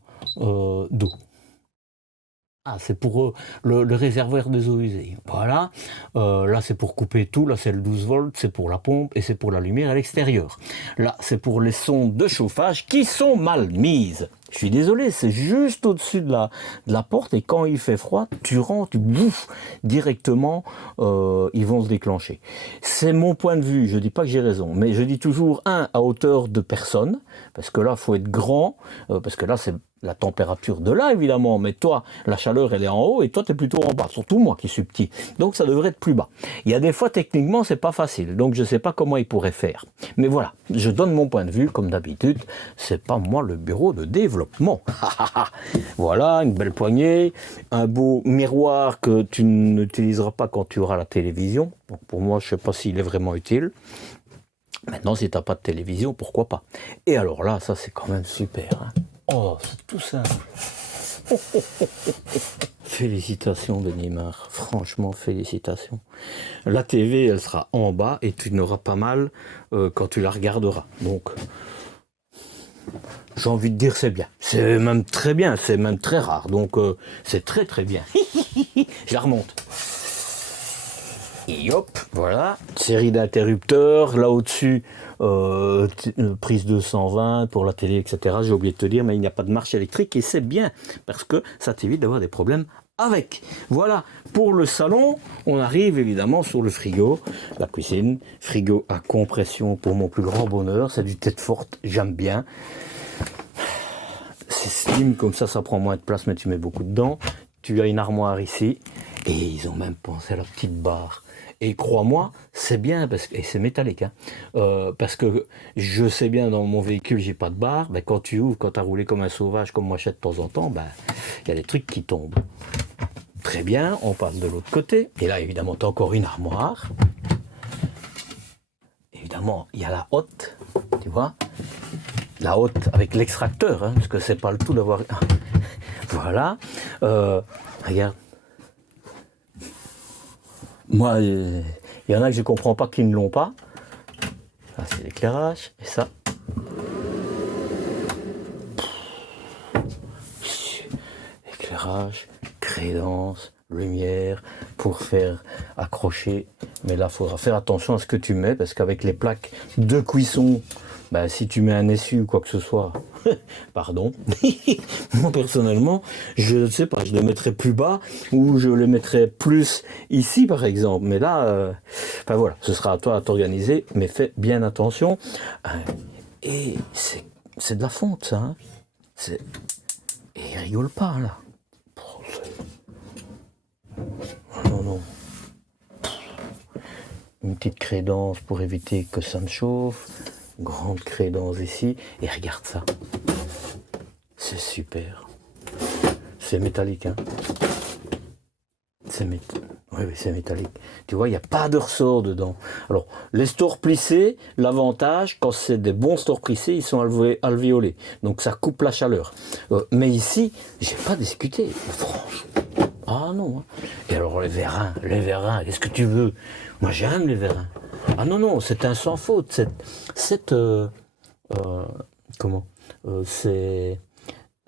d'eau. Ah, c'est pour le réservoir des eaux usées. Voilà. Là, c'est pour couper tout. Là, c'est le 12 volts. C'est pour la pompe et c'est pour la lumière à l'extérieur. Là, c'est pour les sondes de chauffage qui sont mal mises. Je suis désolé, c'est juste au-dessus de la porte et quand il fait froid, tu rentres, tu bouffes directement, ils vont se déclencher. C'est mon point de vue, je dis pas que j'ai raison, mais je dis toujours à hauteur de personne, parce que là, il faut être grand, parce que là, c'est la température de là, évidemment, mais toi, la chaleur, elle est en haut et toi, tu es plutôt en bas, surtout moi qui suis petit. Donc, ça devrait être plus bas. Il y a des fois, techniquement, c'est pas facile, donc je sais pas comment ils pourraient faire. Mais voilà, je donne mon point de vue, comme d'habitude, c'est pas moi le bureau de développement. Voilà, une belle poignée, un beau miroir que tu n'utiliseras pas quand tu auras la télévision. Donc pour moi, je ne sais pas s'il est vraiment utile. Maintenant, si tu n'as pas de télévision, pourquoi pas. Et alors là, ça c'est quand même super. Hein. Oh, c'est tout simple. Félicitations Benimar, franchement félicitations. La TV, elle sera en bas et tu n'auras pas mal quand tu la regarderas. Donc... j'ai envie de dire c'est bien. C'est même très bien, c'est même très rare. Donc c'est très très bien. Je la remonte. Et hop, voilà. Série d'interrupteurs. Là au-dessus, prise 220 pour la télé, etc. J'ai oublié de te dire, mais il n'y a pas de marche électrique et c'est bien parce que ça t'évite d'avoir des problèmes avec. Voilà, pour le salon, on arrive évidemment sur le frigo, la cuisine, frigo à compression pour mon plus grand bonheur, c'est du tête forte, j'aime bien. C'est slim, comme ça prend moins de place, mais tu mets beaucoup dedans. Tu as une armoire ici, et ils ont même pensé à la petite barre. Et crois-moi, c'est bien, et c'est métallique, hein, parce que je sais bien, dans mon véhicule, j'ai pas de barre, ben, quand tu ouvres, quand tu as roulé comme un sauvage, comme moi je fais de temps en temps, ben, y a des trucs qui tombent. Très bien, on passe de l'autre côté. Et là, évidemment, tu as encore une armoire. Évidemment, il y a la hotte, tu vois. La hotte avec l'extracteur, hein, parce que c'est pas le tout d'avoir... Voilà. Regarde. Moi, il y en a que je comprends pas qui ne l'ont pas. Ça, c'est l'éclairage. Et ça... éclairage, crédence, lumière, pour faire accrocher. Mais là, il faudra faire attention à ce que tu mets, parce qu'avec les plaques de cuisson, ben, si tu mets un essuie ou quoi que ce soit, pardon, moi personnellement, je ne sais pas, je le mettrais plus bas, ou je le mettrais plus ici par exemple. Mais là, enfin voilà, ce sera à toi à t'organiser, mais fais bien attention. Et c'est de la fonte, ça. Hein. Et il rigole pas, là. Non, non. Une petite crédence pour éviter que ça me chauffe. Grande crédence ici. Et regarde ça. C'est super. C'est métallique, hein. Oui, c'est métallique. Tu vois, il n'y a pas de ressort dedans. Alors, les stores plissés, l'avantage, quand c'est des bons stores plissés, ils sont alvéolés. Donc, ça coupe la chaleur. Mais ici, j'ai pas discuté. Franchement. Ah non. Hein. Et alors, les vérins, qu'est-ce que tu veux? Moi, j'aime les vérins. Ah non, non, c'est un sans faute. C'est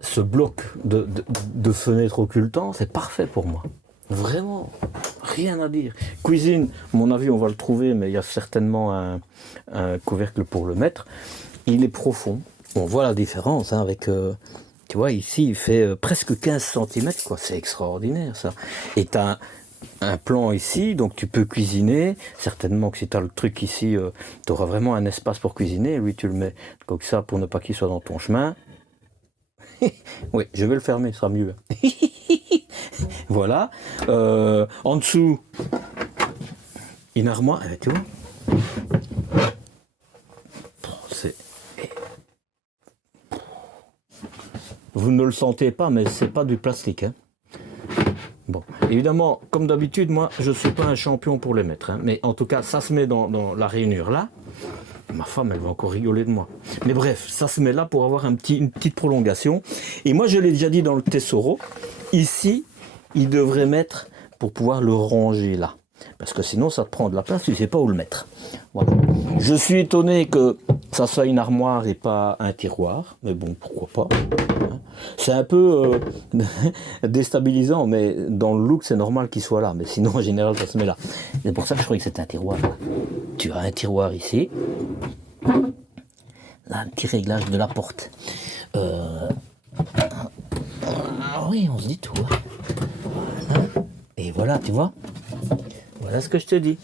ce bloc de fenêtre occultant, c'est parfait pour moi. Vraiment, rien à dire. Cuisine, à mon avis, on va le trouver, mais il y a certainement un couvercle pour le mettre. Il est profond. On voit la différence hein, avec... tu vois, ici, il fait presque 15 cm, quoi. C'est extraordinaire, ça. Et t'as un plan ici, donc tu peux cuisiner. Certainement que si tu as le truc ici, tu auras vraiment un espace pour cuisiner. Lui, tu le mets comme ça pour ne pas qu'il soit dans ton chemin. Oui, je vais le fermer, ce sera mieux. Voilà. En dessous, une armoire, tu vois. Vous ne le sentez pas, mais c'est pas du plastique. Hein. Bon, évidemment, comme d'habitude, moi, je ne suis pas un champion pour les mettre. Hein, mais en tout cas, ça se met dans la rainure là. Ma femme, elle va encore rigoler de moi. Mais bref, ça se met là pour avoir une petite prolongation. Et moi, je l'ai déjà dit dans le Tesoro, ici, il devrait mettre pour pouvoir le ranger là. Parce que sinon, ça te prend de la place, tu ne sais pas où le mettre. Voilà. Je suis étonné que ça soit une armoire et pas un tiroir. Mais bon, pourquoi pas. C'est un peu déstabilisant, mais dans le look, c'est normal qu'il soit là. Mais sinon, en général, ça se met là. C'est pour ça que je croyais que c'était un tiroir. Tu as un tiroir ici. Là, un petit réglage de la porte. Ah oui, on se dit tout. Voilà. Et voilà, tu vois. Voilà ce que je te dis.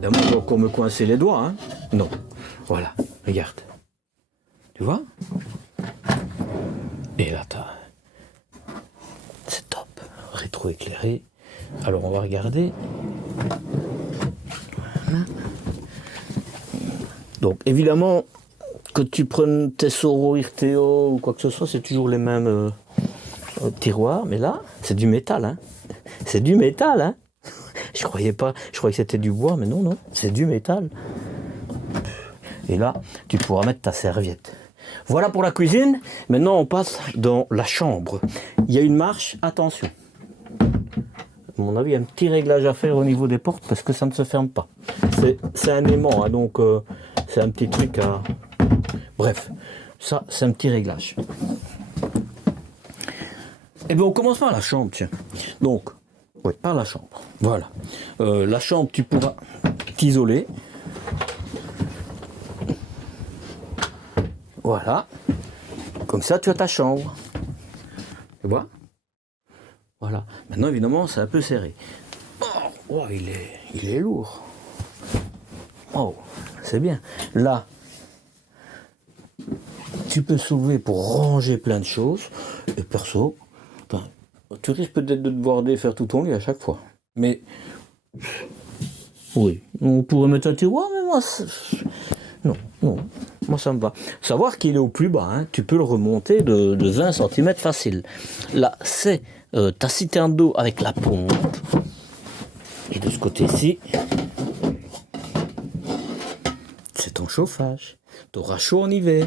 Là, moi, je vais encore me coincer les doigts. Hein. Non. Voilà, regarde. Tu vois? Et là, c'est top. Rétro-éclairé. Alors, on va regarder. Voilà. Donc, évidemment, que tu prennes Tesoro, Irteo ou quoi que ce soit, c'est toujours les mêmes tiroirs. Mais là, c'est du métal. Hein. C'est du métal. Hein. Je croyais pas. Je croyais que c'était du bois, mais non, non. C'est du métal. Et là, tu pourras mettre ta serviette. Voilà pour la cuisine. Maintenant, on passe dans la chambre. Il y a une marche. Attention. À mon avis, il y a un petit réglage à faire au niveau des portes parce que ça ne se ferme pas. C'est un aimant, hein, donc c'est un petit truc à... Bref, ça, c'est un petit réglage. Et bien, on commence par la chambre, tiens. Donc, oui, par la chambre. Voilà. La chambre, tu pourras t'isoler. Voilà. Comme ça, tu as ta chambre. Tu vois? Voilà. Maintenant, évidemment, c'est un peu serré. Oh, il est lourd. Oh, c'est bien. Là, tu peux soulever pour ranger plein de choses. Et perso, tu risques peut-être de devoir défaire tout ton lit à chaque fois. Mais, oui, on pourrait mettre un tiroir, mais moi, non, non. Moi, ça me va. Savoir qu'il est au plus bas, hein, tu peux le remonter de 20 cm facile. Là, c'est ta citerne d'eau avec la pompe. Et de ce côté-ci, c'est ton chauffage. Tu auras chaud en hiver.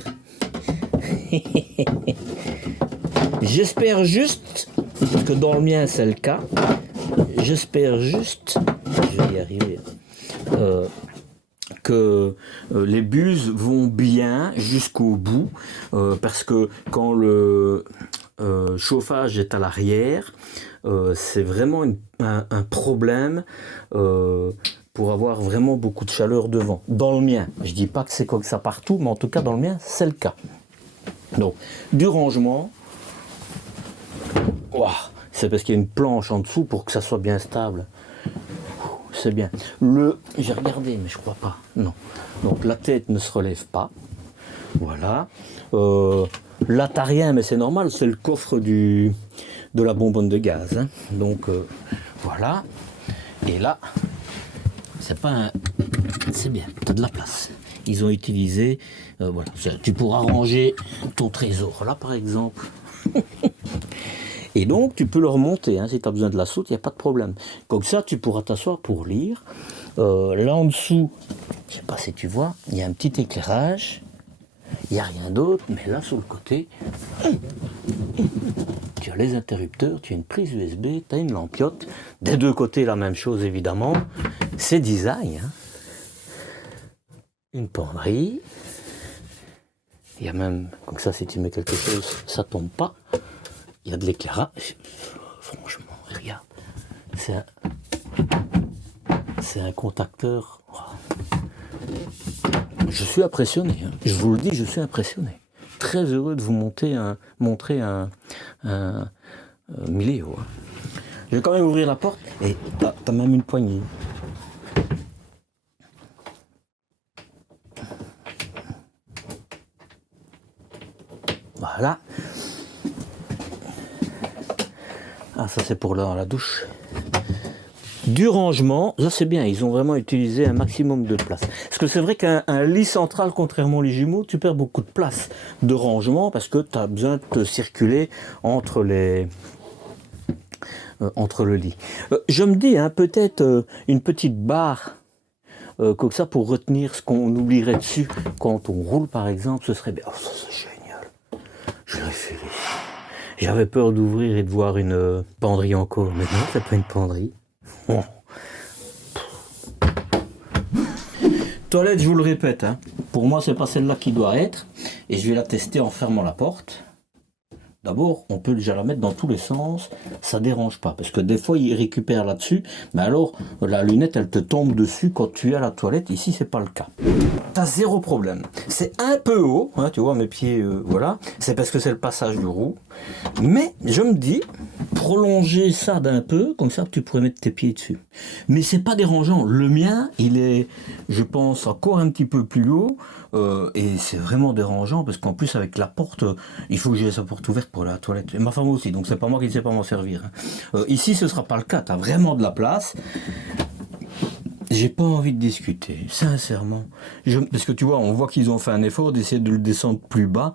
J'espère juste, parce que dans le mien, c'est le cas, j'espère juste, je vais y arriver, que les buses vont bien jusqu'au bout, parce que quand le chauffage est à l'arrière, c'est vraiment un problème pour avoir vraiment beaucoup de chaleur devant. Dans le mien, je dis pas que c'est comme ça partout, mais en tout cas dans le mien, c'est le cas. Donc, du rangement, c'est parce qu'il y a une planche en dessous pour que ça soit bien stable. C'est bien. J'ai regardé, mais je crois pas. Non. Donc la tête ne se relève pas. Voilà. Là, t'as rien, mais c'est normal. C'est le coffre de la bonbonne de gaz. Hein. Donc voilà. Et là, c'est pas c'est bien. T'as de la place. Ils ont utilisé. Voilà. Tu pourras ranger ton trésor là, par exemple. Et donc, tu peux le remonter, hein, si tu as besoin de la soute, il n'y a pas de problème. Comme ça, tu pourras t'asseoir pour lire. Là en dessous, je ne sais pas si tu vois, il y a un petit éclairage. Il n'y a rien d'autre, mais là, sur le côté, tu as les interrupteurs, tu as une prise USB, tu as une lampiote. Des deux côtés, la même chose, évidemment. C'est design. Hein. Une penderie. Il y a même, comme ça, si tu mets quelque chose, ça ne tombe pas. Il y a de l'éclairage. Franchement, regarde. C'est un contacteur. Je suis impressionné. Hein. Je vous le dis, je suis impressionné. Très heureux de vous montrer un Milléo. Hein. Je vais quand même ouvrir la porte et t'as même une poignée. Voilà. Ah, ça c'est pour la douche. Du rangement, ça c'est bien, ils ont vraiment utilisé un maximum de place. Parce que c'est vrai qu'un lit central, contrairement aux Jumeaux, tu perds beaucoup de place de rangement parce que tu as besoin de te circuler entre le lit. Je me dis, hein, peut-être une petite barre comme ça pour retenir ce qu'on oublierait dessus quand on roule par exemple, ce serait bien. Oh, ça c'est génial. Je l'ai fait. J'avais peur d'ouvrir et de voir une penderie encore, mais non, c'est pas une penderie. Oh. Toilette, je vous le répète, hein. Pour moi c'est pas celle-là qui doit être, et je vais la tester en fermant la porte. D'abord, on peut déjà la mettre dans tous les sens, ça dérange pas, parce que des fois il récupère là-dessus, mais alors la lunette elle te tombe dessus quand tu es à la toilette, ici c'est pas le cas. T'as zéro problème. C'est un peu haut, hein, tu vois mes pieds, voilà, c'est parce que c'est le passage du roue, mais je me dis, prolonger ça d'un peu, comme ça tu pourrais mettre tes pieds dessus. Mais c'est pas dérangeant, le mien il est, je pense, encore un petit peu plus haut, et c'est vraiment dérangeant, parce qu'en plus avec la porte, il faut que j'ai sa porte ouverte pour la toilette. Et ma femme aussi, donc c'est pas moi qui ne sais pas m'en servir. Ici, ce sera pas le cas. Tu as vraiment de la place. J'ai pas envie de discuter, sincèrement. Parce que tu vois, on voit qu'ils ont fait un effort d'essayer de le descendre plus bas.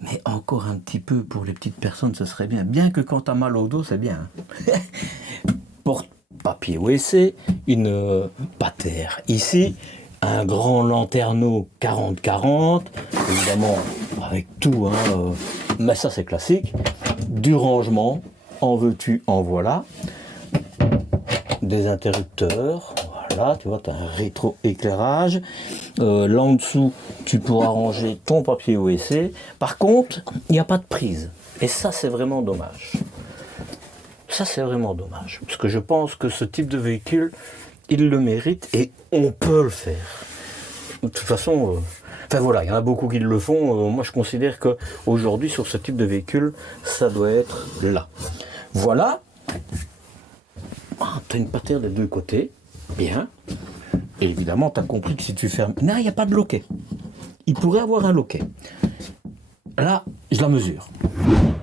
Mais encore un petit peu pour les petites personnes, ce serait bien. Bien que quand tu as mal au dos, c'est bien. Porte-papier WC, une patère ici. Un grand lanterneau 40-40, évidemment avec tout, hein, mais ça c'est classique. Du rangement, en veux-tu, en voilà. Des interrupteurs, voilà, tu vois, tu as un rétro-éclairage. Là en dessous, tu pourras ranger ton papier WC. Par contre, il n'y a pas de prise. Et ça c'est vraiment dommage. Ça c'est vraiment dommage. Parce que je pense que ce type de véhicule, il le mérite et on peut le faire. De toute façon, enfin voilà, il y en a beaucoup qui le font. Moi, je considère que aujourd'hui, sur ce type de véhicule, ça doit être là. Voilà. Ah, tu as une patère des deux côtés. Bien. Et évidemment, tu as compris que si tu fermes... Non, il n'y a pas de loquet. Il pourrait avoir un loquet. Là, je la mesure.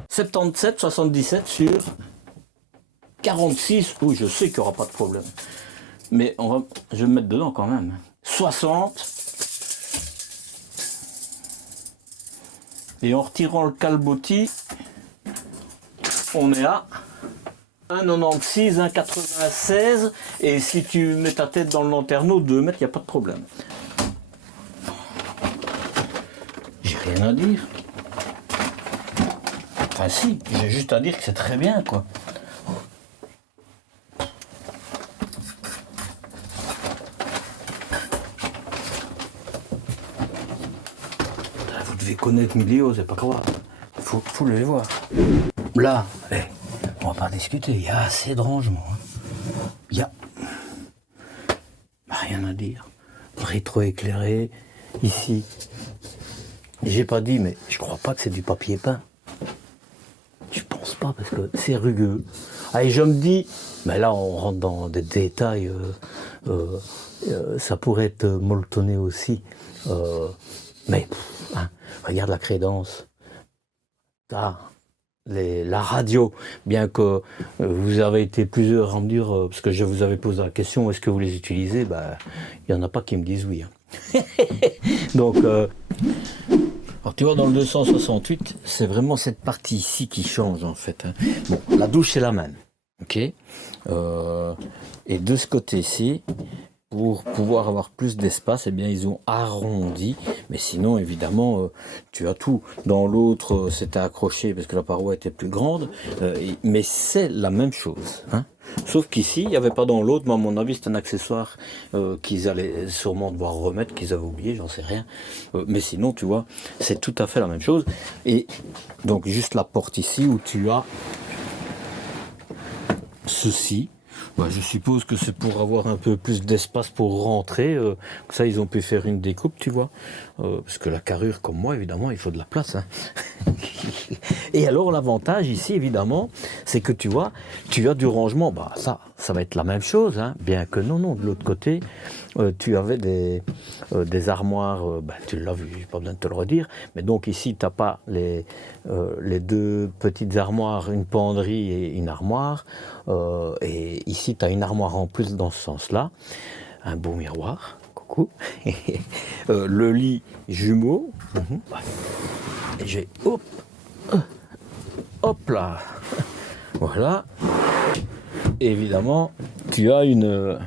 77, 77 sur 46. Oui, je sais qu'il n'y aura pas de problème. Mais je vais me mettre dedans quand même. 60. Et en retirant le calbotis, on est à 1,96, 1,96. Et si tu mets ta tête dans le lanterneau, 2 mètres, il n'y a pas de problème. J'ai rien à dire. Enfin si, j'ai juste à dire que c'est très bien, quoi. Vous devez connaître Milléo, c'est pas grave. Faut les voir. Là, on va pas discuter, il y a assez de rangement. Il y a rien à dire. Rétro-éclairé, ici. J'ai pas dit, mais je crois pas que c'est du papier peint. Je pense pas, parce que c'est rugueux. Allez, je me dis, mais là on rentre dans des détails, ça pourrait être molletonné aussi. Mais, hein, regarde la crédence. La radio, bien que vous avez été plusieurs à me dire, parce que je vous avais posé la question, est-ce que vous les utilisez? Ben, il n'y en a pas qui me disent oui. Hein. Donc, alors tu vois, dans le 268, c'est vraiment cette partie ici qui change en fait. Hein. Bon, la douche c'est la même, ok. Et de ce côté-ci, pour pouvoir avoir plus d'espace, eh bien ils ont arrondi, mais sinon évidemment tu as tout. Dans l'autre c'était accroché parce que la paroi était plus grande, mais c'est la même chose. Hein. Sauf qu'ici il n'y avait pas dans l'autre, mais à mon avis c'est un accessoire qu'ils allaient sûrement devoir remettre, qu'ils avaient oublié, j'en sais rien. Mais sinon tu vois, c'est tout à fait la même chose. Et donc juste la porte ici où tu as ceci. Bah, je suppose que c'est pour avoir un peu plus d'espace pour rentrer. Comme ça, ils ont pu faire une découpe, tu vois. Parce que la carrure, comme moi, évidemment, il faut de la place. Hein. Et alors, l'avantage ici, évidemment, c'est que tu vois, tu as du rangement. Bah, ça va être la même chose. Hein. Bien que non, de l'autre côté, tu avais des armoires. Bah, tu l'as vu, j'ai pas besoin de te le redire. Mais donc ici, tu n'as pas les deux petites armoires, une penderie et une armoire. Et ici, tu as une armoire en plus dans ce sens-là. Un beau miroir. Coucou. Le lit jumeau. Et j'ai hop là. Voilà. Et évidemment, tu as une.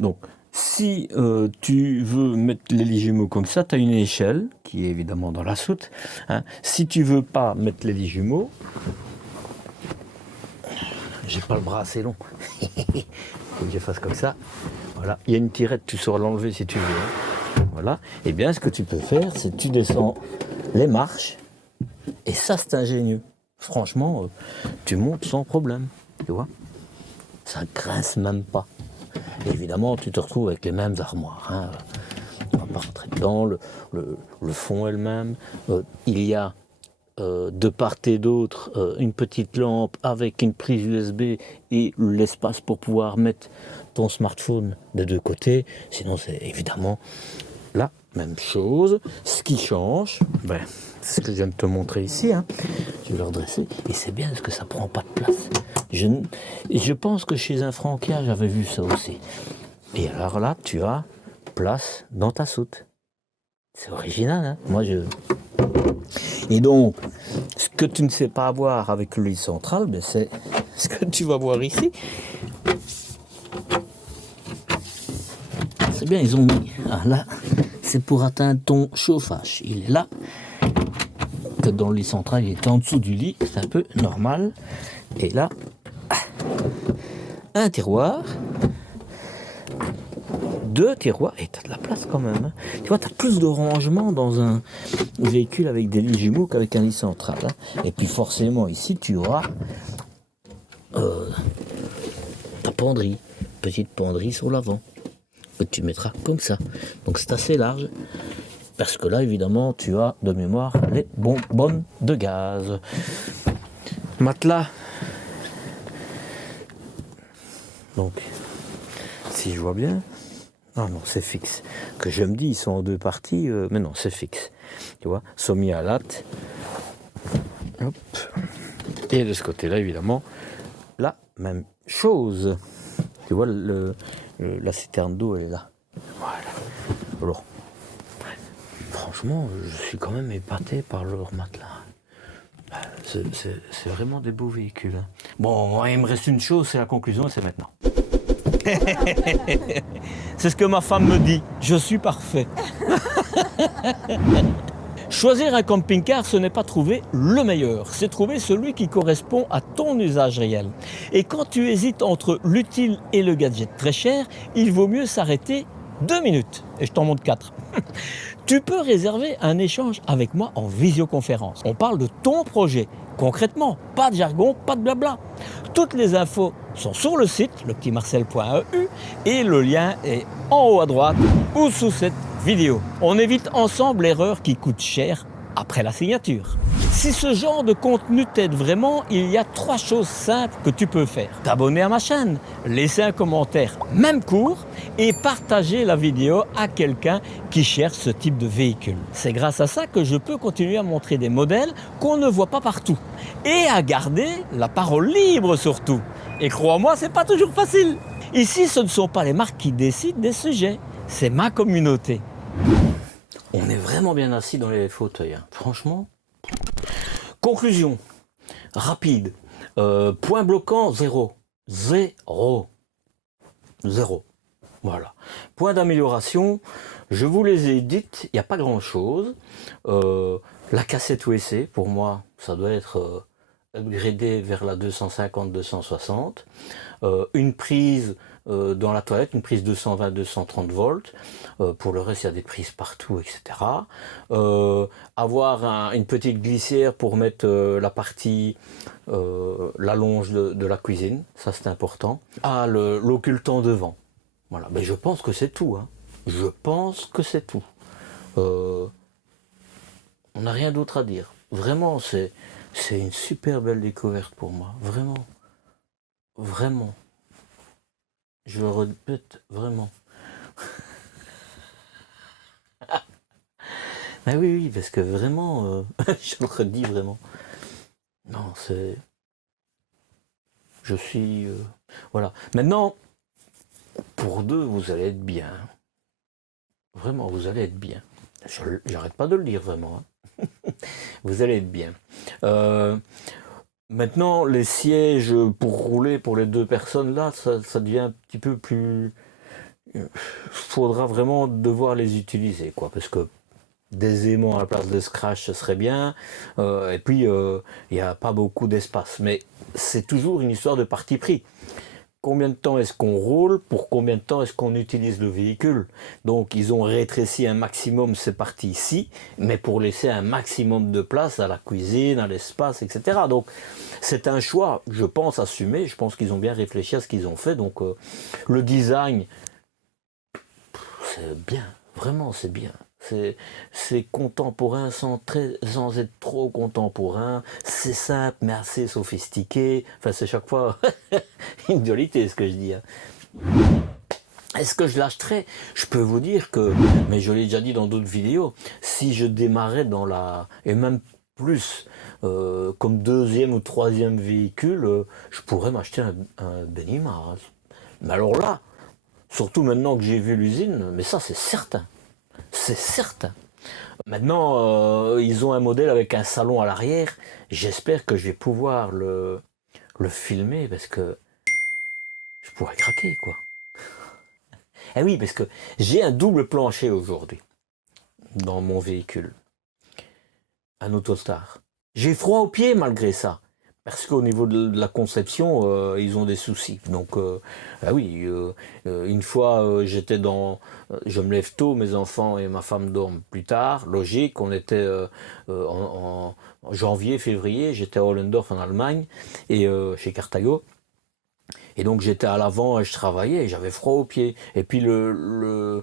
Donc, si tu veux mettre les lits jumeaux comme ça, tu as une échelle qui est évidemment dans la soute. Hein. Si tu veux pas mettre les lits jumeaux, j'ai pas le bras assez long. Faut que je fasse comme ça. Voilà. Il y a une tirette, tu sauras l'enlever si tu veux. Hein. Voilà. Et bien, ce que tu peux faire, c'est que tu descends les marches. Et ça, c'est ingénieux. Franchement, tu montes sans problème. Tu vois ? Ça grince même pas. Et évidemment, tu te retrouves avec les mêmes armoires. Hein. On va pas rentrer dedans. Le fond est le même. Il y a de part et d'autre une petite lampe avec une prise USB et l'espace pour pouvoir mettre ton smartphone des deux côtés. Sinon, c'est évidemment la même chose. Ce qui change, c'est ce que je viens de te montrer ici. Hein. Je vais le redresser. Et c'est bien parce que ça prend pas de place. Je pense que chez un Franquia, j'avais vu ça aussi. Et alors là, tu as place dans ta soute. C'est original, hein. Et donc, ce que tu ne sais pas avoir avec le lit central, c'est ce que tu vas voir ici. C'est bien, ils ont mis. Ah, là, c'est pour atteindre ton chauffage. Il est là. Que dans le lit central, il est en dessous du lit. C'est un peu normal. Et là, un tiroir. 2 tiroirs, et tu as de la place quand même. Hein. Tu vois, tu as plus de rangement dans un véhicule avec des lits jumeaux qu'avec un lit central. Hein. Et puis forcément, ici, tu auras ta penderie, petite penderie sur l'avant, que tu mettras comme ça. Donc c'est assez large, parce que là, évidemment, tu as de mémoire les bonbonnes de gaz. Matelas. Donc, si je vois bien... Ah non, c'est fixe. Que je me dis, ils sont en 2 parties, mais non, c'est fixe. Tu vois, sommier à latte. Hop. Et de ce côté-là, évidemment, la même chose. Tu vois, la citerne d'eau, elle est là. Voilà. Alors, franchement, je suis quand même épaté par leur matelas. C'est vraiment des beaux véhicules. Hein. Bon, il me reste une chose, c'est la conclusion, et c'est maintenant. C'est ce que ma femme me dit. Je suis parfait. Choisir un camping-car, ce n'est pas trouver le meilleur, c'est trouver celui qui correspond à ton usage réel. Et quand tu hésites entre l'utile et le gadget très cher, il vaut mieux s'arrêter 2 minutes. Et je t'en montre 4. Tu peux réserver un échange avec moi en visioconférence. On parle de ton projet. Concrètement, pas de jargon, pas de blabla. Toutes les infos sont sur le site, lepetitmarcel.eu, et le lien est en haut à droite ou sous cette vidéo. On évite ensemble l'erreur qui coûte cher après la signature. Si ce genre de contenu t'aide vraiment, il y a 3 choses simples que tu peux faire. T'abonner à ma chaîne, laisser un commentaire, même court, et partager la vidéo à quelqu'un qui cherche ce type de véhicule. C'est grâce à ça que je peux continuer à montrer des modèles qu'on ne voit pas partout. Et à garder la parole libre surtout. Et crois-moi, c'est pas toujours facile. Ici, ce ne sont pas les marques qui décident des sujets, c'est ma communauté. On est vraiment bien assis dans les fauteuils, hein. Franchement. Conclusion, rapide. Point bloquant, 0. 0. 0. Voilà. Point d'amélioration, je vous les ai dites, il n'y a pas grand-chose. La cassette USB, pour moi, ça doit être upgradé vers la 250-260. Une prise dans la toilette, une prise 220-230 volts. Pour le reste, il y a des prises partout, etc. Avoir une petite glissière pour mettre la partie, la longe de la cuisine, ça c'est important. Ah, l'occultant devant. Voilà, mais je pense que c'est tout. Hein. Je pense que c'est tout. On n'a rien d'autre à dire. Vraiment, c'est une super belle découverte pour moi. Vraiment. Vraiment. Je le répète, vraiment. Ah oui, oui, parce que vraiment, je le redis vraiment. Non, c'est... Je suis... voilà. Maintenant, pour deux, vous allez être bien. Vraiment, vous allez être bien. J'arrête pas de le dire, vraiment. Hein. Vous allez être bien. Maintenant, les sièges pour rouler pour les deux personnes, là, ça devient un petit peu plus... Faudra vraiment devoir les utiliser, quoi, parce que des aimants à la place de scratch, ce serait bien, et puis il n'y a pas beaucoup d'espace, mais c'est toujours une histoire de parti pris. Combien de temps est-ce qu'on roule, pour combien de temps est-ce qu'on utilise le véhicule? Donc ils ont rétréci un maximum ces parties ici, mais pour laisser un maximum de place à la cuisine, à l'espace, etc. Donc c'est un choix, je pense, assumé, je pense qu'ils ont bien réfléchi à ce qu'ils ont fait, donc le design, c'est bien, vraiment c'est bien. C'est contemporain sans être trop contemporain, c'est simple mais assez sophistiqué, enfin c'est chaque fois une dualité ce que je dis. Hein. Est-ce que je l'achèterais? Je peux vous dire que, mais je l'ai déjà dit dans d'autres vidéos, si je démarrais dans la, et même plus, comme deuxième ou troisième véhicule, je pourrais m'acheter un Benimar. Mais alors là, surtout maintenant que j'ai vu l'usine, mais ça c'est certain. C'est certain. Maintenant, ils ont un modèle avec un salon à l'arrière. J'espère que je vais pouvoir le filmer parce que je pourrais craquer, quoi. Eh oui, parce que j'ai un double plancher aujourd'hui dans mon véhicule. Un Autostar. J'ai froid aux pieds malgré ça. Parce qu'au niveau de la conception, ils ont des soucis. Donc, ah oui, une fois, j'étais dans... je me lève tôt, mes enfants et ma femme dorment plus tard. Logique, on était en janvier, février, j'étais à Ollendorf en Allemagne, et chez Carthago. Et donc j'étais à l'avant et je travaillais, et j'avais froid aux pieds. Et puis la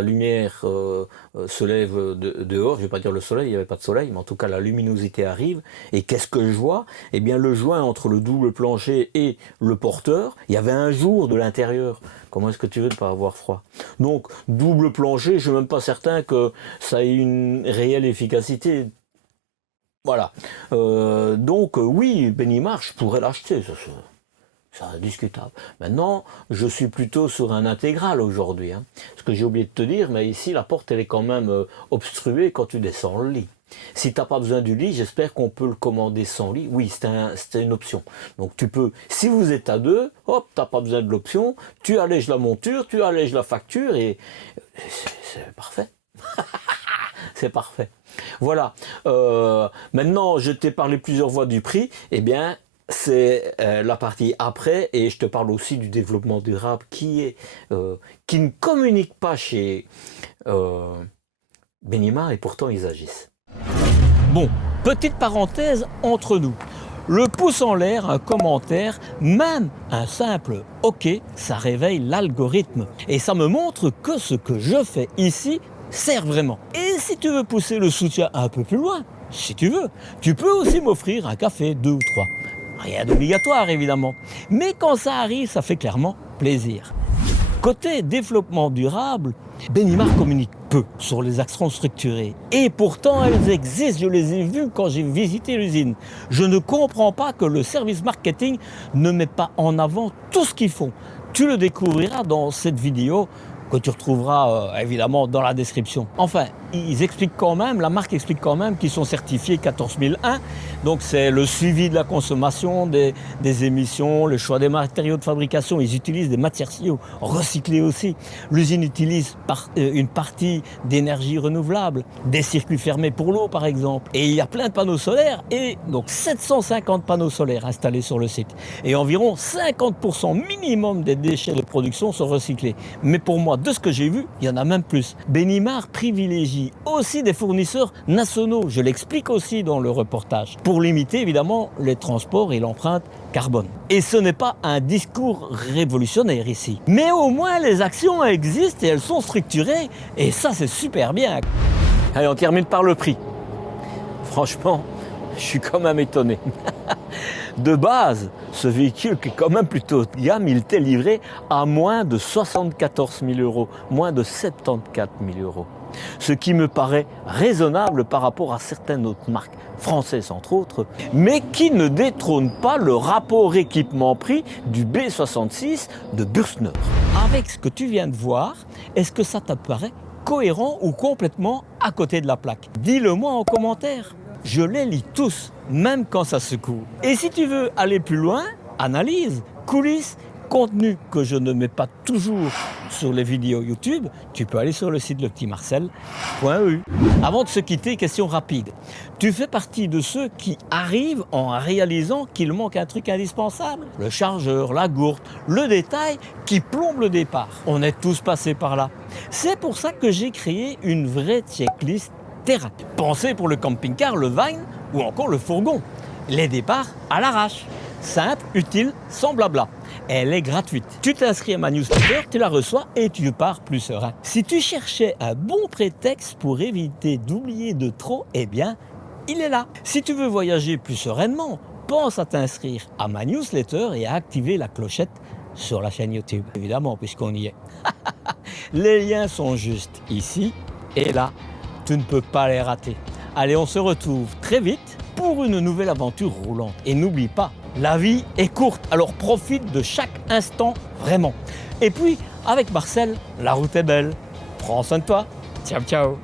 lumière se lève dehors, je vais pas dire le soleil, il n'y avait pas de soleil, mais en tout cas la luminosité arrive. Et qu'est-ce que je vois? Eh bien le joint entre le double plancher et le porteur, il y avait un jour de l'intérieur. Comment est-ce que tu veux ne pas avoir froid? Donc double plancher, je ne suis même pas certain que ça ait une réelle efficacité. Voilà. Donc oui, Benimar, je pourrais l'acheter, ça. C'est indiscutable. Maintenant, je suis plutôt sur un intégral aujourd'hui. Hein. Ce que j'ai oublié de te dire, mais ici, la porte, elle est quand même obstruée quand tu descends le lit. Si tu n'as pas besoin du lit, j'espère qu'on peut le commander sans lit. Oui, c'est une option. Donc tu peux, si vous êtes à deux, hop, tu n'as pas besoin de l'option, tu allèges la monture, tu allèges la facture et c'est parfait. C'est parfait. Voilà. Maintenant, je t'ai parlé plusieurs fois du prix. Eh bien, c'est la partie après, et je te parle aussi du développement durable qui ne communique pas chez Benimar, et pourtant ils agissent. Bon, petite parenthèse entre nous. Le pouce en l'air, un commentaire, même un simple OK, ça réveille l'algorithme. Et ça me montre que ce que je fais ici sert vraiment. Et si tu veux pousser le soutien un peu plus loin, si tu veux, tu peux aussi m'offrir un café, 2 ou 3. Rien d'obligatoire évidemment, mais quand ça arrive, ça fait clairement plaisir. Côté développement durable, Benimar communique peu sur les actions structurées. Et pourtant, elles existent, je les ai vues quand j'ai visité l'usine. Je ne comprends pas que le service marketing ne met pas en avant tout ce qu'ils font. Tu le découvriras dans cette vidéo que tu retrouveras évidemment dans la description. Enfin, ils expliquent quand même, la marque explique quand même qu'ils sont certifiés 14001. Donc c'est le suivi de la consommation, des émissions, le choix des matériaux de fabrication. Ils utilisent des matériaux recyclés aussi. L'usine utilise une partie d'énergie renouvelable, des circuits fermés pour l'eau par exemple. Et il y a plein de panneaux solaires et donc 750 panneaux solaires installés sur le site. Et environ 50% minimum des déchets de production sont recyclés. Mais pour moi, de ce que j'ai vu, il y en a même plus. Benimar privilégie aussi des fournisseurs nationaux, je l'explique aussi dans le reportage, pour limiter évidemment les transports et l'empreinte carbone. Et ce n'est pas un discours révolutionnaire ici. Mais au moins les actions existent et elles sont structurées et ça c'est super bien. Allez, on termine par le prix. Franchement, je suis quand même étonné. De base, ce véhicule qui est quand même plutôt haut de gamme, il était livré à moins de 74 000 euros, moins de 74 000 euros. Ce qui me paraît raisonnable par rapport à certaines autres marques, françaises entre autres, mais qui ne détrône pas le rapport équipement-prix du B66 de Bürstner. Avec ce que tu viens de voir, est-ce que ça t'apparaît cohérent ou complètement à côté de la plaque? Dis-le-moi en commentaire. Je les lis tous, même quand ça secoue. Et si tu veux aller plus loin, analyse, coulisses, contenu que je ne mets pas toujours sur les vidéos YouTube, tu peux aller sur le site lepetitmarcel.eu. Avant de se quitter, question rapide. Tu fais partie de ceux qui arrivent en réalisant qu'il manque un truc indispensable? Le chargeur, la gourde, le détail qui plombe le départ. On est tous passés par là. C'est pour ça que j'ai créé une vraie checklist terrain. Pensez pour le camping-car, le van ou encore le fourgon. Les départs à l'arrache. Simple, utile, sans blabla. Elle est gratuite. Tu t'inscris à ma newsletter, tu la reçois et tu pars plus serein. Si tu cherchais un bon prétexte pour éviter d'oublier de trop, eh bien, il est là. Si tu veux voyager plus sereinement, pense à t'inscrire à ma newsletter et à activer la clochette sur la chaîne YouTube. Évidemment, puisqu'on y est. Les liens sont juste ici et là. Tu ne peux pas les rater. Allez, on se retrouve très vite pour une nouvelle aventure roulante. Et n'oublie pas, la vie est courte, alors profite de chaque instant vraiment. Et puis, avec Marcel, la route est belle. Prends soin de toi. Ciao, ciao.